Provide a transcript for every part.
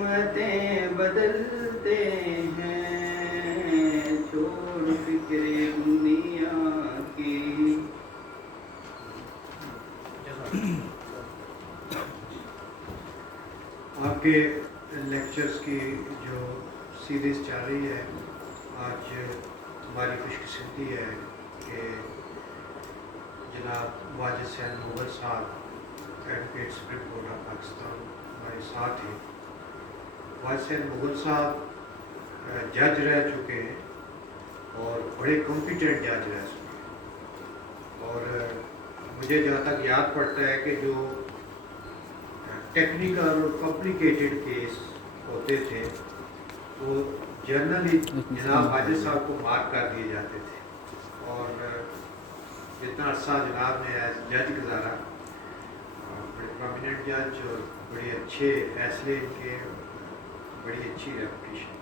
قسمتیں بدلتے ہیں، چھوڑ فکر دنیا کی. آپ کے لیکچرز کی جو سیریز چل رہی ہے، آج ہماری خوش قسمتی ہے کہ جناب واجد حسین مغل صاحب advocate supreme court of Pakistan ہمارے ساتھ ہیں. واجد حسین مغل صاحب جج رہ چکے ہیں اور بڑے کمپیٹنٹ جج رہ چکے ہیں، اور مجھے جہاں تک یاد پڑتا ہے کہ جو ٹیکنیکل اور کمپلیکیٹڈ کیس ہوتے تھے وہ جنرلی جناب واجد صاحب کو مارک کر دیے جاتے تھے، اور جتنا عرصہ جناب نے ایز جج گزارا، بڑے پرومیننٹ جج اور بڑے اچھے فیصلے کے، بڑی اچھی ریپوٹیشن.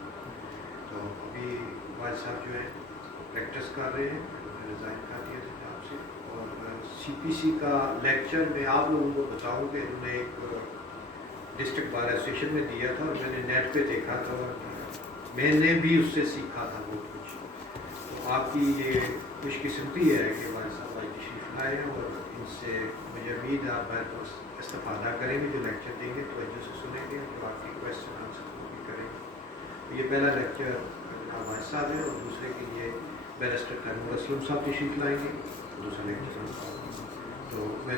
تو ابھی واجد صاحب جو ہے پریکٹس کر رہے ہیں، انہوں نے ریزائن کر دیا جناب سے. اور سی پی سی کا لیکچر میں آپ لوگوں کو بتاؤں کہ انہوں نے ایک ڈسٹرکٹ بار ایسوسیشن میں دیا تھا، اور میں نے نیٹ پہ دیکھا تھا، اور میں نے بھی اس سے سیکھا تھا بہت کچھ. تو آپ کی یہ خوش قسمتی ہے کہ ہمارے صاحب آج تشریف لائے ہیں، اور ان سے مجھے امید ہے آپ استفادہ کریں گے. جو لیکچر دیں گے توجہ سے سنیں گے، جو آپ کی کویشچن آنسر وہ بھی کریں گے. یہ پہلا لیکچر جناب واجد صاحب ہے، اور دوسرے کے لیے بیرسٹر تیمور اسلم صاحب تشریف لائیں گے. دوسرا لیکچر تو میں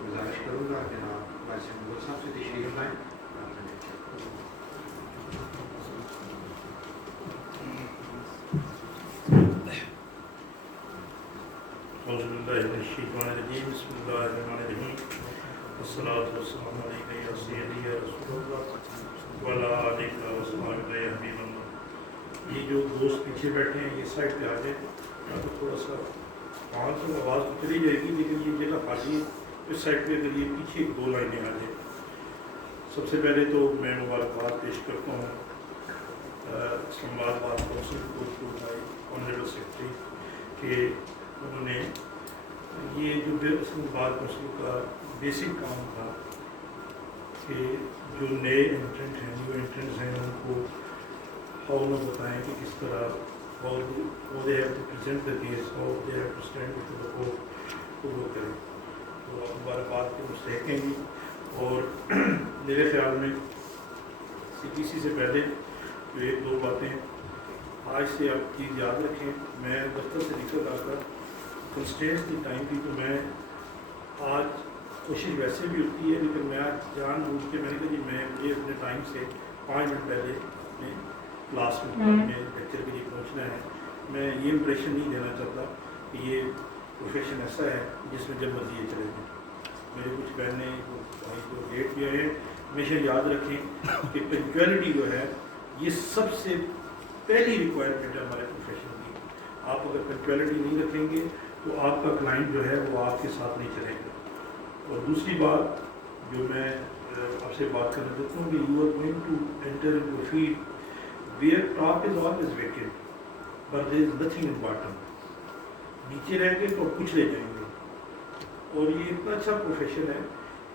گزارش کروں گا جناب واجد حسین مغل صاحب سے تشریف لائیں. اعوذ باللہ من الشیطان الرجیم، بسم اللہ الرحمن الرحیم، والصلاۃ والسلام علیک یا سیدی یا رسول اللہ وعلی آلک و اصحابک یا حبیب اللہ. یہ جو دوست پیچھے بیٹھے ہیں یہ سائڈ پہ آ جائیں، یا تو تھوڑا سا وہاں سے آواز تو چلی جائے گی لیکن یہ جگہ خالی ہے. اس سائڈ پہ اگر یہ پیچھے دو لائنیں آ جائیں. سب سے پہلے تو میں مبارکباد پیش کرتا ہوں اسلام آباد بار کونسل کو آنریبل سیکرٹری کہ انہوں نے یہ جو اسلام آباد کونسل کا بیسک کام تھا کہ جو نئے انٹرنٹ ہیں، نیو انٹرنٹس ہیں، ان کو ہاؤ نہ بتائیں کہ کس طرح how they have to present the case, how they have to stand before the court تو وہ کریں. تو آپ مبارکباد کے مستحق ہیں. اور میرے خیال میں سی پی سی سے پہلے جو ایک دو باتیں آج سے آپ چیز یاد رکھیں. میں دفتر سے نکل آ کر کنسٹینس کی ٹائم کی تو میں آج کوشش ویسے بھی ہوتی ہے لیکن میں آج جان بوجھ کے میں نے کہا جی میں مجھے اپنے ٹائم سے 5 منٹ پہلے میں کلاس میں لیکچر کے لیے پہنچنا ہے. میں یہ امپریشن نہیں دینا چاہتا کہ یہ پروفیشن ایسا ہے جس میں جب مرضی یہ چلے جائیں. میرے کچھ بہنیں بھائی جو لیٹ بھی آئے ہیں ہمیشہ یاد رکھیں کہ پنکچویلٹی جو ہے یہ سب سے پہلی ریکوائرمنٹ ہے ہمارے پروفیشن کی. آپ اگر پنکچویلٹی نہیں رکھیں گے تو آپ کا کلائنٹ جو ہے وہ آپ کے ساتھ نہیں چلے گا. اور دوسری بات جو میں آپ سے بات کرنا چاہتا ہوں کہ you are going to enter in to field where top is always vacant but there is nothing in bottom. نیچے رہیں گے تو کچھ لے جائیں گے. اور یہ اتنا اچھا پروفیشن ہے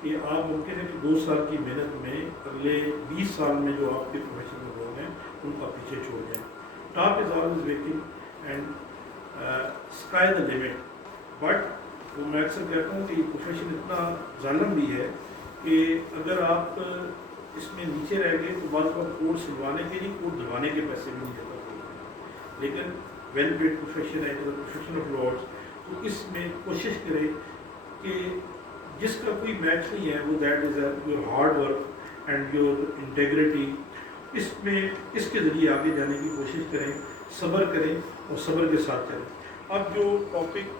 کہ آپ ممکن ہے کہ 2 سال کی محنت میں اگلے 20 سال میں جو آپ کے پروفیشن میں لوگ ہیں ان کا پیچھے چھوڑ جائیں. Top is always vacant and sky the limit. But وہ میں اکثر کہتا ہوں کہ یہ پروفیشن اتنا ظالم بھی ہے کہ اگر آپ اس میں نیچے رہ گئے تو بعض وقت کوٹ سلوانے کے لیے کوٹ دلوانے کے پیسے بھی نہیں دیتا. لیکن ویل پیڈ پروفیشن ہے پروفیشن آف لارڈس. تو اس میں کوشش کریں کہ جس کا کوئی میچ نہیں ہے وہ that is your hard work and your integrity. اس میں اس کے ذریعے آگے جانے کی کوشش کریں، صبر کریں اور صبر کے ساتھ چلیں. اب جو ٹاپک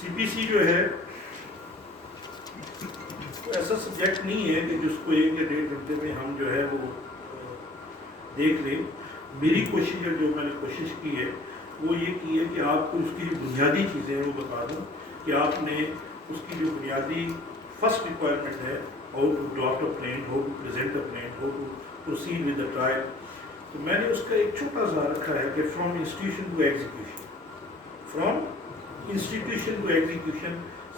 سی پی سی جو ہے ایسا سبجیکٹ نہیں ہے کہ جس کو 1 یا 1.5 گھنٹے میں ہم جو ہے وہ دیکھ لیں. میری کوشش ہے جو میں نے کوشش کی ہے وہ یہ کی ہے کہ آپ کو اس کی جو بنیادی چیزیں ہیں وہ بتا دوں کہ آپ نے اس کی جو بنیادی فرسٹ ریکوائرمنٹ ہے how to draft a plan, how to present a plan, how to proceed with the trial. تو میں نے اس کا ایک چھوٹا سا رکھا ہے کہ from institution to execution. From institution to execution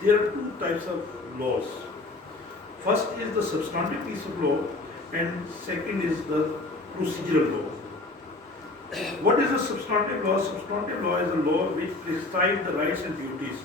there are two types of laws. First is the substantive piece of law and second is the procedural law. What is a substantive law? Substantive law is a law which prescribes the rights and duties.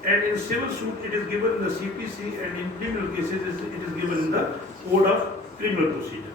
and in civil suit it is given in the CPC and in criminal cases it is given in the code of criminal procedure.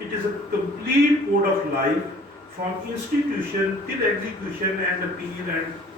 it is a complete code of life from institution till execution and appeal and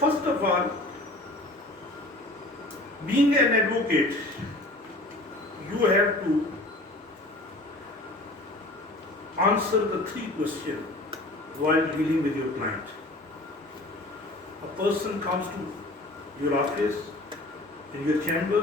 first of all, being an advocate, you have to answer the 3 questions while dealing with your client. A person comes to your office, in your chamber,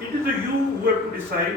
It is you who have to decide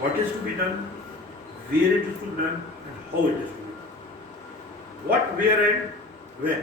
what is to be done, where it is to be done and how it is to be done. What, where and when.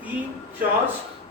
3-4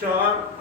4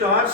4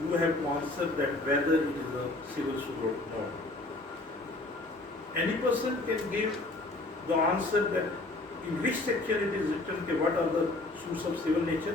you have to answer that whether it is a civil suit or not. Any person can give the answer that in which section it is written that what are the suits of civil nature.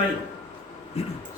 9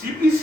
CPC,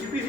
CPC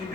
CP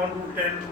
1 to 10,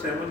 7,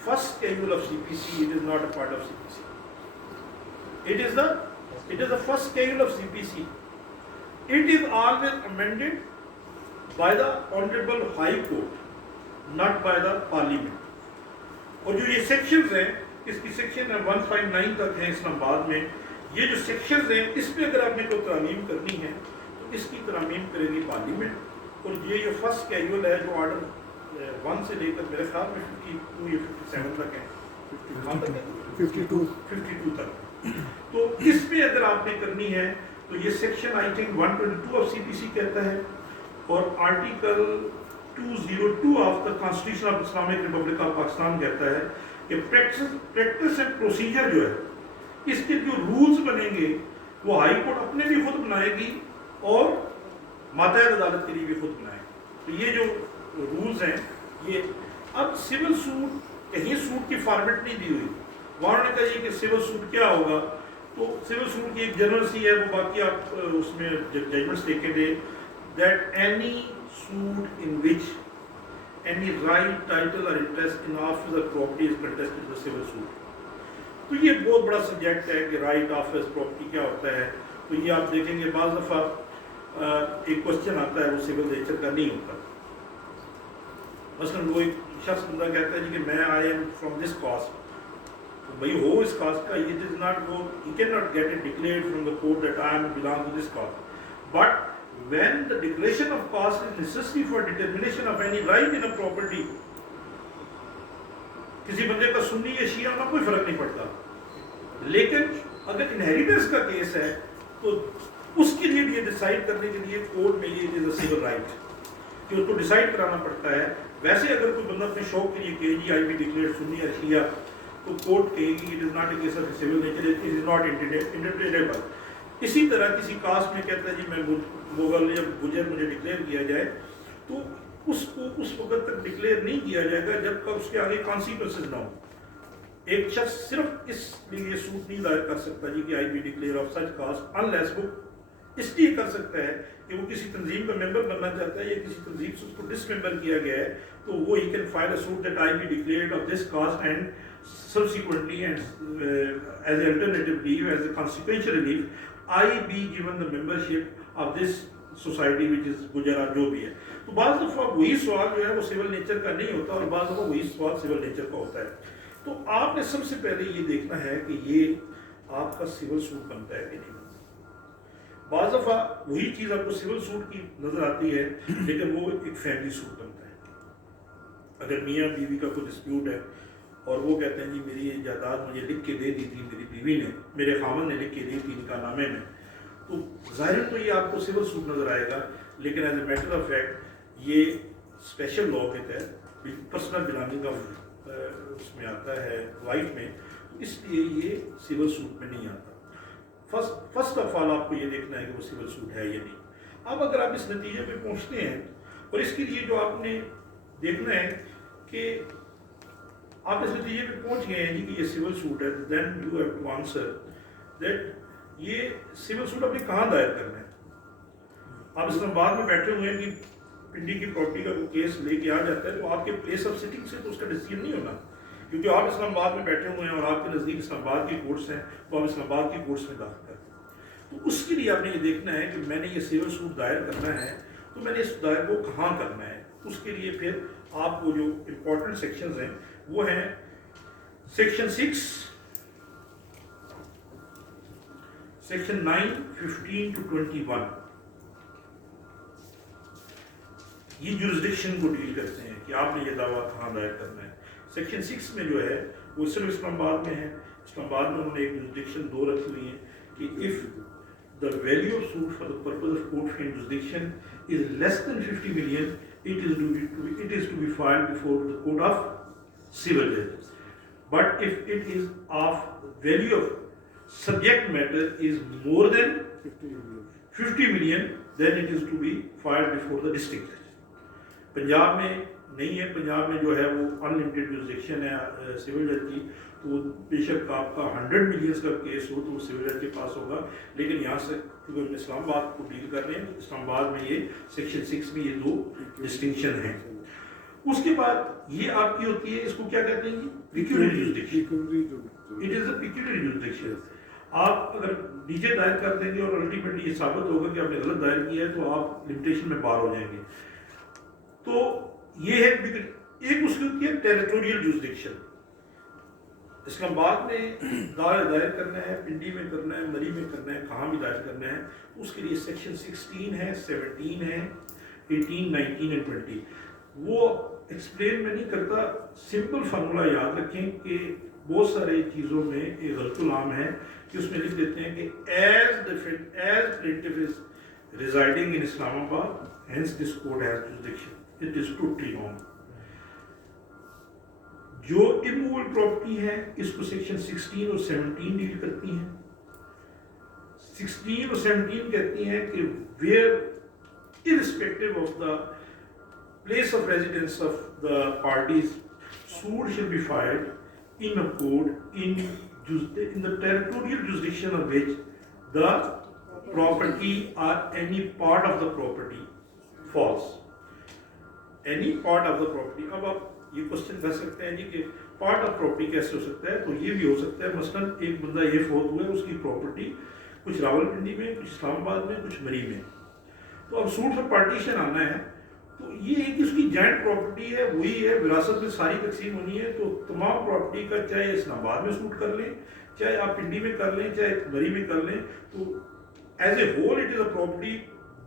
first schedule of CPC, it is not a part of CPC. It is the first schedule of CPC. It is always amended by the Honorable High Court, not by the Parliament. اور جو یہ sections ہیں, اس کی section 159 تک ہیں اسلام آباد میں. یہ جو سیکشنز ہیں اس میں اگر آپ نے کوئی ترامیم کرنی ہے تو اس کی ترامیم کرے گی پارلیمنٹ. اور یہ جو فرسٹ کیجول ہے جو آرڈر 1 سے لے کر میرے خیال میں 52 یا 57 تک ہے, 52 تک. تو اس میں اگر آپ نے کرنی ہے تو یہ سیکشن آئی تھنک 122 آف سی پی سی کہتا ہے, اور article 202 of the constitution of Islamic republic of Pakistan کہتا ہے کہ پریکٹس اینڈ پروسیجر جو ہے اس کے جو رولز بنیں گے وہ ہائی کورٹ اپنے بھی خود بنائے گی اور ماتحت عدالت کے لیے بھی خود بنائے گی. تو یہ جو رولز ہیں یہ اب سول سوٹ کہیں سوٹ کی فارمیٹ نہیں دی ہوئی. وہاں نے کہا یہ کہ سول سوٹ کیا ہوگا, تو سول سوٹ کی ایک جنرل سی ہے, وہ باقی آپ اس میں ججمنٹس دیکھیں گے that any suit in which any right, title or interest in office or property is contested in the civil suit. تو یہ بہت بڑا سبجیکٹ ہے کہ رائٹ آفس پراپرٹی کیا ہوتا ہے. تو یہ آپ دیکھیں گے بعض دفعہ ایک کوشچن آتا ہے وہ سول نیچر کا نہیں ہوتا. مثلاً وہ ایک شخص بندہ کہتا ہے جی کہ میں I am from this cost, تو بھائی ہو اس کاسٹ کا, یہ از ناٹ وہ ہی can not get it declared from the court that I am belonging to this caste. But when the declaration of caste is necessary for determination of any right in a property, کسی بندے کا سنی یا شیعہ میں کوئی فرق نہیں پڑتا, لیکن اگر انہیریٹنس کا کیس ہے تو اس کے لیے یہ ڈیسائیڈ کرنے کے لیے کورٹ میں یہ از اے سیول رائٹ کہ اس کو ڈیسائیڈ کرانا پڑتا ہے. ویسے اگر کوئی بندہ اپنے شوق کے لیے کہے جی آئی بی ڈکلیئر سنی یا شیعہ, تو کورٹ کہے گی it is not a case of civil nature, it is not interpretable. اسی طرح کسی کاسٹ میں کہتا ہے جی میں مغل یا گجر مجھے ڈکلیئر کیا جائے, تو اس کو اس وقت تک ڈکلیئر نہیں کیا جائے گا جب تک اس کے آگے کانسیکوینسز نہ ہو. ایک شخص صرف اس لیے سوٹ نہیں دائر کر سکتا جی کہ I be declare of such caste unless وہ اس لیے کر سکتا ہے کہ وہ کسی تنظیم کا ممبر بننا چاہتا ہے یا کسی تنظیم سے اس کو ڈس ممبر کیا گیا ہے, تو وہ ہی can file a suit that I be declared of this caste and subsequently and as an alternative leave, as a consequential relief, I be given the membership of this society which is Gujarat جو بھی ہے. تو بعض دفعہ وہی سوال جو ہے وہ سول نیچر کا نہیں ہوتا اور بعض دفعہ وہی سوال سول نیچر کا ہوتا ہے. تو آپ نے سب سے پہلے یہ دیکھنا ہے کہ یہ آپ کا سول سوٹ بنتا ہے کہ نہیں بنتا. بعض دفعہ وہی چیز آپ کو سول سوٹ کی نظر آتی ہے لیکن وہ ایک فیملی سوٹ بنتا ہے. اگر میاں بیوی کا کوئی ڈسپیوٹ ہے اور وہ کہتے ہیں جی میری یہ جائیداد مجھے لکھ کے دے دی تھی میری بیوی نے, میرے خامن نے لکھ کے دی تھی نکاح نامے میں, تو ظاہر تو یہ آپ کو سول سوٹ نظر آئے گا, لیکن as a matter of fact یہ اسپیشل لا کے تحت پرسنل بلانگنگ آف اس میں آتا ہے وائف میں, اس لیے یہ سول سوٹ میں نہیں آتا. فرسٹ آف آل آپ کو یہ دیکھنا ہے کہ وہ سول سوٹ ہے یا نہیں. اب اگر آپ اس نتیجے پہ پہنچتے ہیں, اور اس کے لیے جو آپ نے دیکھنا ہے کہ آپ اس نتیجے پہ پہنچ گئے ہیں جی کہ یہ سول سوٹ ہے, then you have to answer that یہ سول سوٹ آپ نے کہاں دائر کرنا ہے. آپ اسلام آباد میں بیٹھے ہوئے ہیں کہ پنڈی کی پراپرٹی کا کوئی کیس لے کے آ جاتا ہے, تو آپ کے پلیس آف سٹنگ سے تو اس کا ڈیسیژن نہیں ہونا, کیونکہ آپ اسلام آباد میں بیٹھے ہوئے ہیں اور آپ کے نزدیک اسلام آباد کی کورٹس ہیں, تو آپ اسلام آباد کی کورٹس میں داخل کرتے ہیں. تو اس کے لیے آپ نے یہ دیکھنا ہے کہ میں نے یہ سول سوٹ دائر کرنا ہے, تو میں نے اس دائر کو کہاں کرنا ہے. اس کے لیے پھر آپ کو جو امپورٹنٹ سیکشنز ہیں وہ ہیں سیکشن 6, سیکشن 9, 15 to 21. یہ جورسڈکشن کو ڈیل کرتے ہیں کہ آپ نے یہ دعویٰ کہاں دائر کرنا ہے. سیکشن 6 میں جو ہے وہ صرف اسلام آباد میں ہے. اسلام آباد میں انہوں نے ایک جورسڈکشن 2 رکھی ہوئی ہیں کہ if the value of suit for the purpose of court frame jurisdiction is less than 50 million, it is to be filed before the court of civil judges. But if it is of value of subject matter is more than 50 million, then it is to be filed before the district judge. Punjab میں نہیں ہے, پنجاب میں جو ہے وہ unlimited jurisdiction ہے civil جج کی, تو بے شک آپ کا 100 ملینز کا کیس ہو تو وہ سول جج کے پاس ہوگا, لیکن یہاں سے کیونکہ اسلام آباد کو ڈیل کر رہے ہیں, اسلام آباد میں یہ سیکشن 6 میں یہ 2 ڈسٹنکشن ہیں. اس کے بعد یہ آپ کی ہوتی ہے, اس کو کیا کہتے ہیں peculiar jurisdiction. It is a peculiar jurisdiction. آپ اگر نیچے دائر کر دیں گے اور الٹیمیٹلی یہ ثابت ہوگا کہ آپ نے غلط دائر کیا ہے تو آپ لمیٹیشن میں پار ہو جائیں گے. تو یہ ہے ایک اس کی ہوتی ہے ٹیریٹوریل جورسڈکشن. اسلام آباد میں دائر کرنا ہے، پنڈی میں کرنا ہے، مری میں کرنا ہے، کہاں بھی دائر کرنا ہے، اس کے لیے سیکشن 16 ہے، 17 ہے، 18، 19 اور 20. وہ ایکسپلین میں نہیں کرتا، سمپل فارمولا یاد رکھیں کہ بہت سارے چیزوں میں ایک غلط العام ہے کہ اس میں لکھ دیتے ہیں کہ as plaintiff is residing in اسلام آباد hence this court has jurisdiction. It is totally wrong. جو immovable property ہے اس کو سیکشن 16 اور 17 ڈیل کرتی ہیں. 16 اور 17 کہتی ہیں کہ where irrespective of the place of residence of the parties, suit shall be filed in a court in the territorial jurisdiction of which the property or any part of the property falls. Any part of the property. اب آپ یہ question کر سکتے ہیں جی کہ part of property کیسے ہو سکتا ہے؟ تو یہ بھی ہو سکتا ہے مثلاً ایک بندہ یہ فوت ہوا ہے، اس کی پراپرٹی کچھ راولپنڈی میں، کچھ اسلام آباد میں، کچھ مری میں. تو اب سوٹ پر پارٹیشن آنا ہے تو یہ ایک اس کی جوائنٹ پراپرٹی ہے، وہی ہے، وراثت میں ساری تقسیم ہونی ہے. تو تمام پراپرٹی کا چاہے اسلام آباد میں سوٹ کر لیں، چاہے آپ پنڈی میں کر لیں، چاہے مری میں کر لیں، تو as a whole it is a property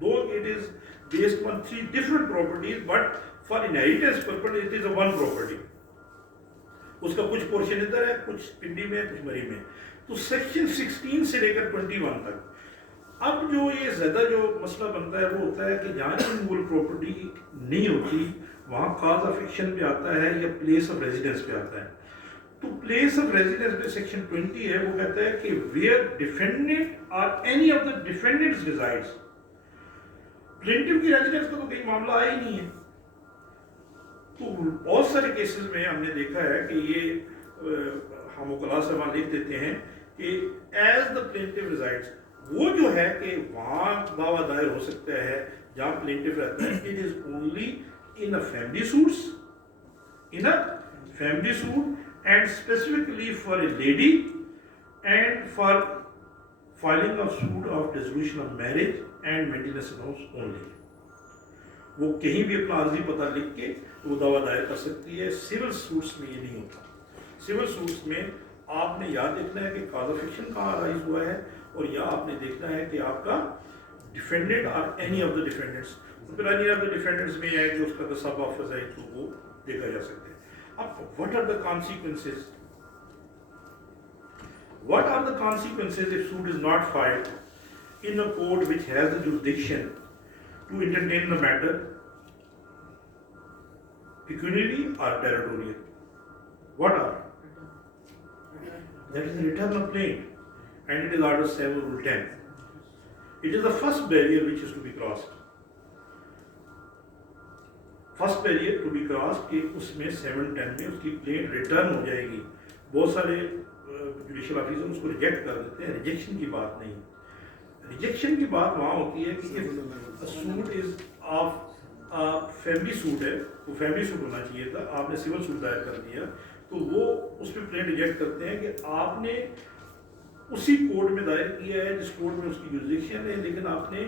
though it is based on 3 different properties but for inheritance purpose it is a one property. اس کا کچھ پورشن ادھر ہے، کچھ پنڈی میں، کچھ مری میں. تو سیکشن 16 سے لے کر 21 تک اب جو یہ زیادہ جو مسئلہ بنتا ہے وہ ہوتا ہے کہ جہاں immovable پراپرٹی نہیں ہوتی وہاں کاز آف ایکشن پہ آتا ہے یا پلیس آف ریزیڈنس پہ آتا ہے. تو پلیس آف ریزیڈنس پہ سیکشن 20 ہے، وہ کہتا ہے کہ where defendant or any of the defendants resides. Plaintiff کی ریزیڈنس کا تو کہیں معاملہ آیا ہی نہیں ہے. تو بہت سارے کیسز میں ہم نے دیکھا ہے کہ یہ ہم وکلاء سے وہاں لکھ دیتے ہیں کہ ایز دا پلینٹیف ریزائڈس، وہ جو ہے کہ وہاں دعویٰ دائر ہو سکتا ہے جہاں پلینٹیف رہتا ہے. It is only in a family suits, in a family suit and specifically for a lady and for filing of suit of dissolution of marriage and maintenance accounts only. وہ کہیں بھی اپنا عارضی پتہ لکھ کے وہ دعویٰ دائر کر سکتی ہے. سول سوٹس میں یہ نہیں ہوتا. سول سوٹس میں آپ نے یاد دیکھنا ہے کہ کاز آف ایکشن کہاں رائز ہوا ہے، اور یا آپ نے دیکھنا ہے کہ آپ کا defendant or any of the ڈیفینڈنٹس. پھر اینی آف دا ڈیفینڈنٹس میں ہے کہ اس کا سب آفس ہے تو وہ دیکھا جا سکتا ہے. اب what are the consequences? What are the consequences if suit is not filed in a court which has the jurisdiction to entertain the matter, pecuniary or territorial? What are? That is the return of plaint, and it is Order 7 Rule 10. It is the first barrier which is to be crossed. First barrier to be crossed کہ اس میں 7-10 میں اس کی plaint return ہو جائے گی. بہت سارے judicial officer اس کو reject کر دیتے ہیں. ریجیکشن کی بات نہیں. ریجیکشن کی بات وہاں ہوتی ہے کہ suit is of family suit ہے، وہ فیملی سوٹ ہونا چاہیے تھا، آپ نے سول سوٹ دائر کر دیا تو وہ اس پہ پلین ریجیکٹ کرتے ہیں کہ آپ نے اسی کورٹ میں دائر کیا ہے جس کورٹ میں اس کی جوریسڈکشن ہے، لیکن آپ نے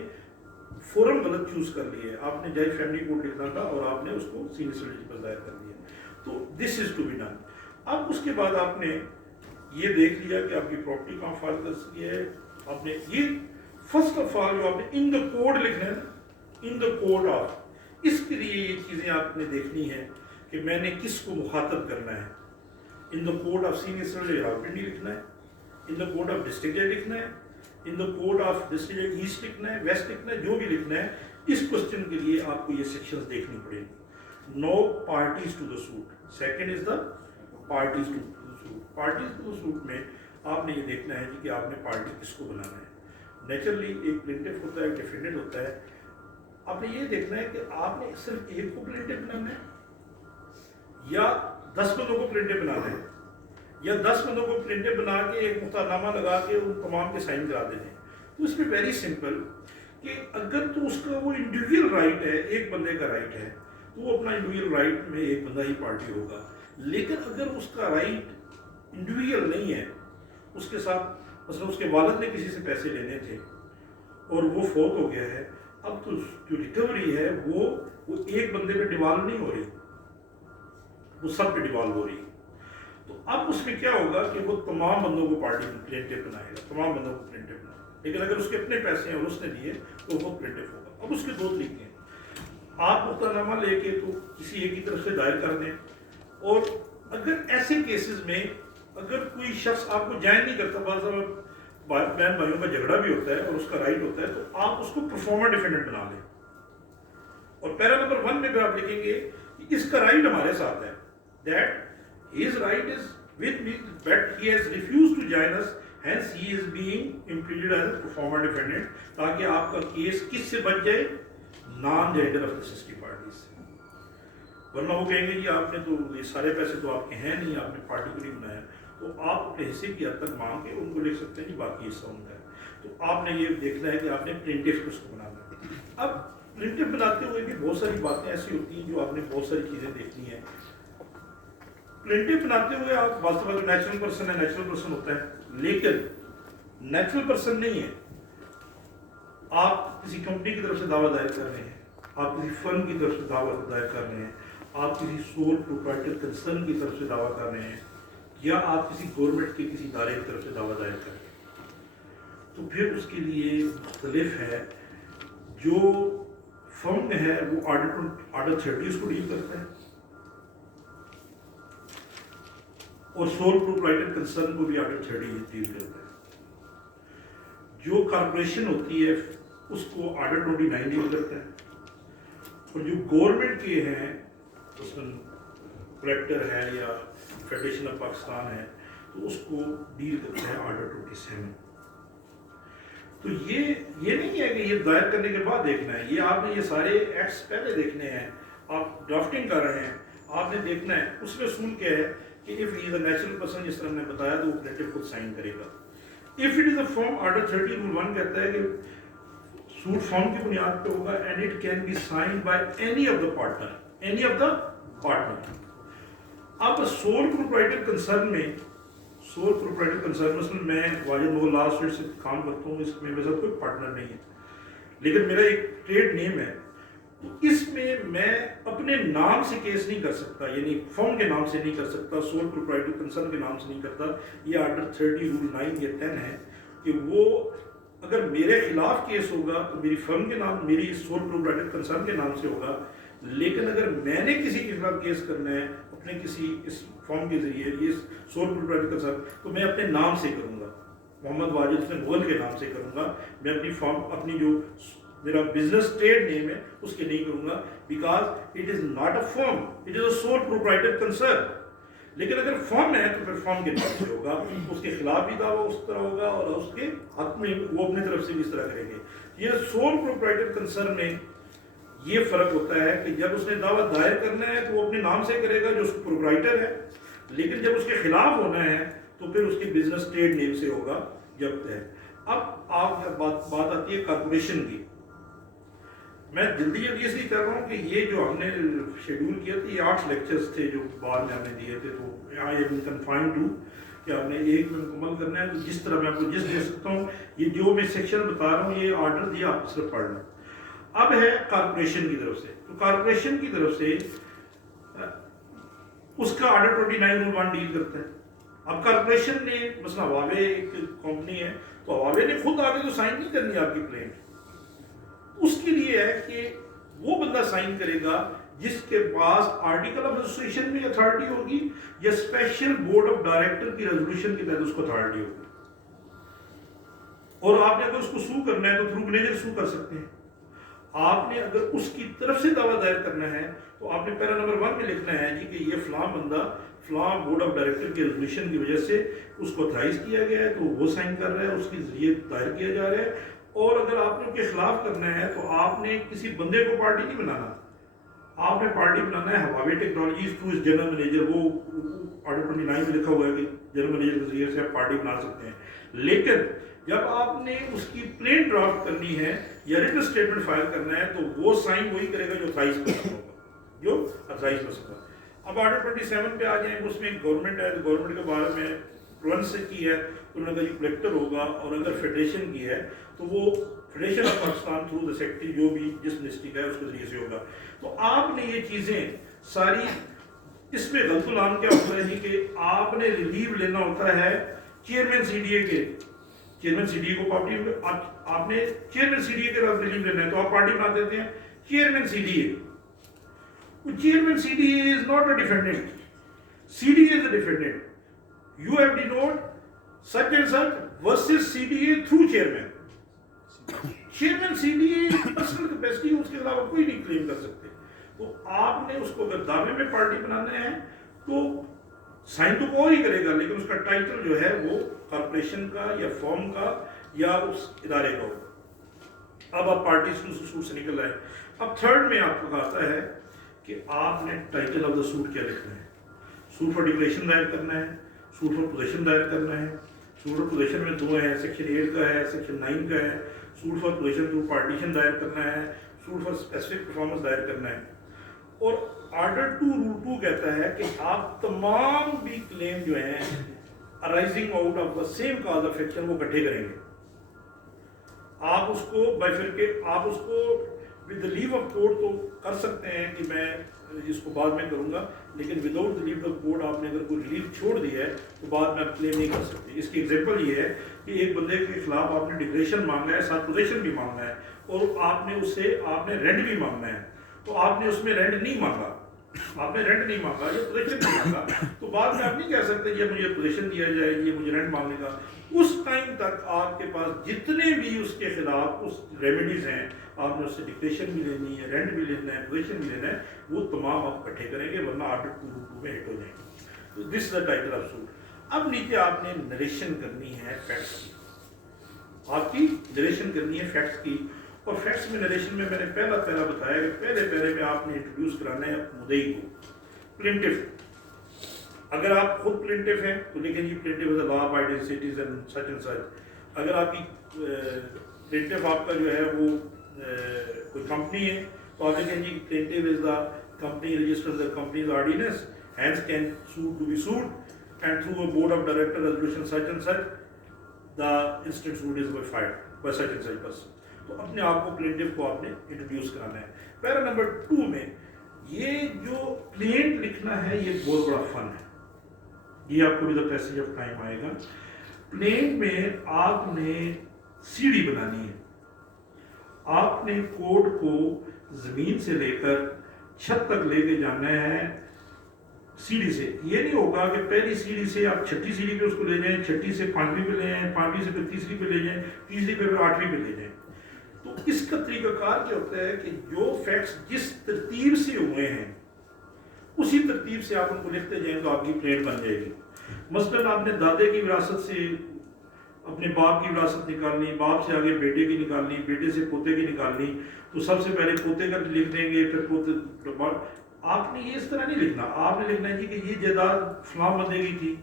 فورم غلط چوز کر لیا ہے. آپ نے جج فیملی کورٹ لکھنا تھا اور آپ نے اس کو سینئر سٹیج پر دائر کر دیا. تو دس از ٹو بی ڈن. اب اس کے بعد آپ نے یہ دیکھ لیا کہ آپ کی پراپرٹی کہاں فائل کر سکی ہے. آپ نے یہ فرسٹ آف آل جو آپ نے ان دا کوڈ لکھنا ہے، ان دا کوڈ آف، اس کے لیے یہ چیزیں آپ نے دیکھنی ہے کہ میں نے کس کو مخاطب کرنا ہے. In the code of senior stage Rawalpindi لکھنا ہے، in the code of district جج لکھنا ہے، in the code of district جج ایسٹ لکھنا ہے، ویسٹ لکھنا ہے، جو بھی لکھنا ہے. اس کوشچن کے لیے آپ کو یہ سیکشنز دیکھنی پڑیں گی. Now parties to the suit. Second is the parties to the suit. Parties to the suit میں آپ نے یہ دیکھنا ہے کہ آپ نے پارٹی کس کو بنانا ہے. نیچرلی ایک پلینٹف ہوتا ہے، ایک ڈیفینڈنٹ ہوتا ہے. آپ نے یہ دیکھنا ہے کہ آپ نے صرف ایک کو پلینٹف بنانا ہے یا 10 بندوں کو پلینٹف بنانا ہے، یا 10 بندوں کو پلینٹف بنا کے ایک مختارنامہ لگا کے ان تمام کے سائن کرا دینے. تو اس میں ویری سمپل کہ اگر تو اس کا وہ انڈیویجول رائٹ ہے، ایک بندے کا رائٹ ہے، تو وہ اپنا انڈیویجول رائٹ میں ایک بندہ ہی پارٹی ہوگا. لیکن اگر اس کا رائٹ انڈیویجول نہیں ہے، اس کے ساتھ مثلا اس کے والد نے کسی سے پیسے لینے تھے اور وہ فوت ہو گیا ہے، اب تو جو ریکوری ہے وہ ایک بندے پہ ڈیوالو نہیں ہو رہی، وہ سب پہ ڈیوالو ہو رہی ہے۔ تو اب اس میں کیا ہوگا کہ وہ تمام بندوں کو پارٹی پلینٹف بنائے گا، تمام بندوں کو پلینٹف بنائے گا، لیکن اگر اس کے اپنے پیسے ہیں اور اس نے دیے تو وہ پلینٹف ہوگا۔ اب اس کے دو طریقے ہیں، آپ مقدمہ لے کے تو کسی ایک کی طرف سے دائر کر دیں، اور اگر ایسے کیسز میں اگر کوئی شخص آپ کو جائن نہیں کرتا، بعض بہن بھائیوں کا جھگڑا بھی ہوتا ہے اور اس کا رائٹ ہوتا ہے، تو آپ اس کو پرفارمر ڈیفینڈنٹ بنا لیں، اور پیرا نمبر 1 میں بھی آپ لکھیں گے کہ اس کا رائٹ ہمارے ساتھ ہے، that his right is with me, but he has refused to join us, hence he is being imputed as a performer defendant، تاکہ آپ کا کیس کس سے بچ جائے؟ Non joinder of the necessity party سے۔ ورنہ وہ کہیں گے جی آپ نے تو یہ سارے پیسے تو آپ کے ہیں نہیں، آپ نے پارٹی کو نہیں بنایا، تو آپ اپنے حصے کی حد تک مانگ کے ان کو لکھ سکتے ہیں جی باقی حصہ ان کا ہے۔ تو آپ نے یہ دیکھنا ہے کہ آپ نے پلینٹف اس کو بنانا ہے۔ اب پلینٹف بناتے ہوئے بھی بہت ساری باتیں ایسی ہوتی ہیں جو آپ نے بہت ساری چیزیں دیکھنی ہیں۔ پلینٹف بناتے ہوئے آپ واستو میں نیچرل پرسن ہے، نیچرل پرسن ہوتا ہے، لیکن نیچرل پرسن نہیں ہے۔ آپ کسی کمپنی کی طرف سے دعویٰ دائر کر رہے ہیں، آپ کسی فرم کی طرف سے دعویٰ دائر کر رہے ہیں، آپ کسی سول پروپرائٹر کنسرن کی طرف سے دعویٰ کر رہے ہیں، یا آپ کسی گورنمنٹ کے کسی ادارے کی طرف سے دعویٰ دائر کر رہے ہیں، تو پھر اس کے لیے مختلف ہے۔ جو فرم ہے وہ آرڈر 30 کو ڈیل کرتا ہے، اور سول پروپرائٹر کنسرن کو بھی آرڈر 30 ڈیل کرتا ہے۔ جو کارپوریشن ہوتی ہے اس کو آرڈر 29 ڈیل کرتا ہے، اور جو گورنمنٹ کے ہیں اس میں کلیکٹر ہے یا فیڈریشن آف پاکستان ہے تو اس کو ڈیل کرتا ہے آرڈر 27۔ تو یہ نہیں ہے کہ یہ دائر کرنے کے بعد دیکھنا ہے، یہ آپ نے یہ سارے ایکٹس پہلے دیکھنے ہیں، آپ ڈرافٹنگ کر رہے ہیں، آپ نے دیکھنا ہے اس میں اصول کیا ہے کہ if he is a natural person جس طرح میں نے بتایا تو وہ پلینٹف خود سائن کرے گا۔ if it is a form order 30 rule 1 کہتا ہے کہ سوٹ فارم کی بنیاد پہ ہوگا and it can be signed by any of the partner۔ اب سول پروپرائٹر کنسرن میں مثلا میں واجد مغل لا اسٹیٹ سے کام کرتا ہوں، اس میں میرے ساتھ کوئی پارٹنر نہیں ہے، لیکن میرا ایک ٹریڈ نیم ہے، تو اس میں میں اپنے نام سے کیس نہیں کر سکتا، یعنی فرم کے نام سے نہیں کر سکتا، سول پروپرائٹر کنسرن کے نام سے نہیں کرتا۔ یہ آرڈر 30 رول 9 یا 10 ہے کہ وہ اگر میرے خلاف کیس ہوگا تو میری فرم کے نام، میری سول پروپرائٹر کنسرن کے نام سے ہوگا، لیکن اگر میں نے کسی کے خلاف کیس کرنا ہے اپنے کسی اس فارم کے ذریعے، یہ سول پروپرائٹر کنسرن، تو میں اپنے نام سے کروں گا، محمد واجد حسین مغل کے نام سے کروں گا، میں اپنی فارم، اپنی جو میرا بزنس ٹریڈ نیم ہے اس کے نہیں کروں گا، because it is not a firm, it is a sole proprietor concern. لیکن اگر فرم ہے تو پھر فرم کے نام سے ہوگا، اس کے خلاف بھی دعویٰ اس طرح ہوگا اور اس کے حق میں وہ اپنی طرف سے بھی اس طرح کریں گے۔ یہ سول پروپرائٹر کنسرن میں یہ فرق ہوتا ہے کہ جب اس نے دعویٰ دائر کرنا ہے تو وہ اپنے نام سے کرے گا جو اس کو پروپرائٹر ہے، لیکن جب اس کے خلاف ہونا ہے تو پھر اس کے بزنس ٹریڈ نیم سے ہوگا جب ہے۔ اب آپ بات آتی ہے کارپوریشن کی۔ میں جلدی اس لیے کر رہا ہوں کہ یہ جو ہم نے شیڈول کیا تھا، یہ 8 لیکچرز تھے جو بعد میں ہم نے دیے تھے، تو آئی ایم کنفائنڈ ٹو کہ آپ نے ایک میں مکمل کرنا ہے۔ تو جس طرح میں آپ کو دے سکتا ہوں، یہ جو میں سیکشن بتا رہا ہوں یہ آرڈر دیا آپ صرف پڑھنا۔ اب ہے کارپوریشن کی طرف سے، تو کارپوریشن کی طرف سے اس کا آرڈر 29 رول 1 ڈیل کرتا ہے۔ اب کارپوریشن نے مثلا ہواوے ایک کمپنی ہے، تو ہواوے نے خود آگے تو سائن نہیں کرنی آپ کی پلینٹ، اس کے لیے ہے کہ وہ بندہ سائن کرے گا جس کے پاس آرٹیکل آف ایسوسیشن میں اتھارٹی ہوگی یا اسپیشل بورڈ آف ڈائریکٹر کی ریزولوشن کے تحت اس کو اتھارٹی ہوگی، اور آپ نے اگر اس کو سو کرنا ہے تو تھرو مینیجر سو کر سکتے ہیں۔ آپ نے اگر اس کی طرف سے دعویٰ دائر کرنا ہے تو آپ نے پیرا نمبر 1 میں لکھنا ہے جی کہ یہ فلاں بندہ فلاں بورڈ آف ڈائریکٹر کی ریزولوشن کی وجہ سے اس کو اتھرائز کیا گیا ہے، تو وہ سائن کر رہا ہے، اس کے ذریعے دائر کیا جا رہا ہے۔ اور اگر آپ نے ان کے خلاف کرنا ہے تو آپ نے کسی بندے کو پارٹی نہیں بنانا، آپ نے پارٹی بنانا ہے ہواوے ٹیکنالوجیز تھرو اس جنرل مینیجر، وہ آرڈر 29 میں لکھا ہوا ہے کہ جنرل مینیجر کے ذریعے سے آپ پارٹی بنا سکتے ہیں۔ لیکن جب آپ نے اس کی پلین ڈرافٹ کرنی ہے یا ریٹن اسٹیٹمنٹ فائل کرنا ہے تو وہ سائن وہی کرے گا جو 28 پرسن ہوگا، جو 28 پرسن ہوگا۔ اب آرڈر 27 پہ آ جائیں، اس میں گورنمنٹ ہے، گورنمنٹ کے بارے میں پروونس سے کی ہے، انہوں نے کہا یہ کلیکٹر ہوگا، اور اگر فیڈریشن کی ہے تو وہ federation of Pakistan through the secretary جو بھی جس منسٹری کا ہے اس کے ذریعے سے ہوگا۔ تو آپ نے یہ چیزیں ساری، اس میں غلط العام کیا ہوتا ہے جی کہ آپ نے ریلیو لینا ہوتا ہے چیئرمین سی ڈی اے کے، چیئرمین سی ڈی اے کو پارٹی، آپ نے چیئرمین سی ڈی اے کے ریلیو لینا ہے تو آپ پارٹی بنا دیتے ہیں chairman C D A. Chairman C D A is not a defendant, C D A is a defendant, you have denoted such and such versus CDA through chairman. chairman CDA personal capacity اس کے علاوہ کوئی نہیں کلیم کر سکتے۔ تو آپ نے اس کو اگر دعوے میں پارٹی بنانا ہے تو سائن تو کوئی کرے گا، لیکن اس کا ٹائٹل جو ہے وہ کارپوریشن کا یا فارم کا یا اس ادارے کا ہوگا۔ اب آپ پارٹی سوٹ سے نکل آئے۔ اب تھرڈ میں آپ کو آتا ہے کہ آپ نے ٹائٹل آف دا سوٹ کیا لکھنا ہے۔ سوٹ فار ڈکلیریشن دائر کرنا ہے، سوٹ فار پوزیشن دائر کرنا ہے۔ سوٹ فار پوزیشن میں 2 ہیں، سیکشن 8 کا ہے، سیکشن 9 کا ہے۔ Suit for possession through partition دائر کرنا ہے، سوٹ فار اسپیسیفک پرفارمنس دائر کرنا ہے۔ اور آرڈر 2 رول 2 کہتا ہے کہ آپ تمام بھی کلیم جو ہیں arising out of the same cause of action وہ اکٹھے کریں گے۔ آپ اس کو کے آپ اس کو with the leave of court تو کر سکتے ہیں کہ میں اس کو بعد میں کروں گا، لیکن without the leave of court آپ نے اگر کوئی ریلیف چھوڑ دی ہے تو بعد میں آپ کلیم نہیں کر سکتے۔ اس کی ایگزامپل یہ ہے کہ ایک بندے کے خلاف آپ نے ڈکلیریشن مانگا ہے، ساتھ پوزیشن بھی مانگنا ہے، اور آپ نے اس سے آپ نے رینٹ بھی مانگنا ہے، تو آپ نے اس میں رینٹ نہیں مانگا، آپ نے رینٹ نہیں مانگا یا پوزیشن نہیں مانگا، تو بعد میں آپ نہیں کہہ سکتے یہ مجھے پوزیشن دیا جائے، یہ مجھے رینٹ مانگنے کا۔ اس ٹائم تک آپ کے پاس جتنے بھی اس کے خلاف اس ریمیڈیز ہیں، آپ نے اس سے ڈکٹیشن بھی لینی ہے، رینٹ بھی لینا ہے، پوزیشن بھی لینا ہے، وہ تمام آپ اکٹھے کریں گے، ورنہ آرڈر 2 میں ہٹ ہو جائیں گے۔ تو دس از دا ٹائٹل آف سوٹ۔ اب نیچے آپ نے نریشن کرنی ہے فیکٹس کی، آپ کی نریشن کرنی ہے فیکٹس کی، اور فیکٹس میں نریشن میں نے پہلا بتایا کہ پہلے پیرے میں آپ نے انٹروڈیوس کرانا ہے مدعی کو، پلینٹف۔ اگر آپ خود پلینٹف ہیں تو لکھیں جی plaintiff is a law abiding citizen such and such. اگر آپ کی پلینٹف آپ کا جو ہے وہ کوئی کمپنی ہے تو آپ لکھیں جی plaintiff is the company registered the companies ordinance hence can sue to be sued and through a board of director resolution such and such the instant suit is filed by such and such person. تو اپنے آپ کو plaintiff کو آپ نے introduce کرانا ہے۔ پیرا number 2 میں یہ جو پلینٹ لکھنا ہے یہ بہت بڑا فن ہے، یہ آپ کو بھی دا پیسیج آف ٹائم آئے گا۔ پلینٹ میں آپ نے سی ڈی بنانی ہے، آپ نے کوڈ کو زمین سے لے کر چھت تک لے کے جانا ہے سی ڈی سے۔ یہ نہیں ہوگا کہ پہلی سی ڈی سے آپ چھٹی سی ڈی پہ اس کو لے جائیں، چھٹی سے 5ویں پہ لے جائیں، 5ویں سے پھر تیسری پہ لے جائیں، تیسری پہ پھر 8ویں پہ لے جائیں۔ تو اس کا طریقہ کار کیا ہوتا ہے کہ جو فیکٹس جس ترتیب سے ہوئے ہیں اسی ترتیب سے آپ ان کو لکھتے جائیں تو آپ کی پلینٹ بن جائے گی۔ مثلاً آپ نے دادے کی وراثت سے اپنے باپ کی وراثت نکالنی، باپ سے آگے بیٹے کی نکالنی، بیٹے سے پوتے کی نکالنی، تو سب سے پہلے پوتے کا لکھ دیں گے، پھر پوتے۔ آپ نے یہ اس طرح نہیں لکھنا، آپ نے لکھنا ہے جی کہ یہ جائیداد فلاں بندے کی تھی،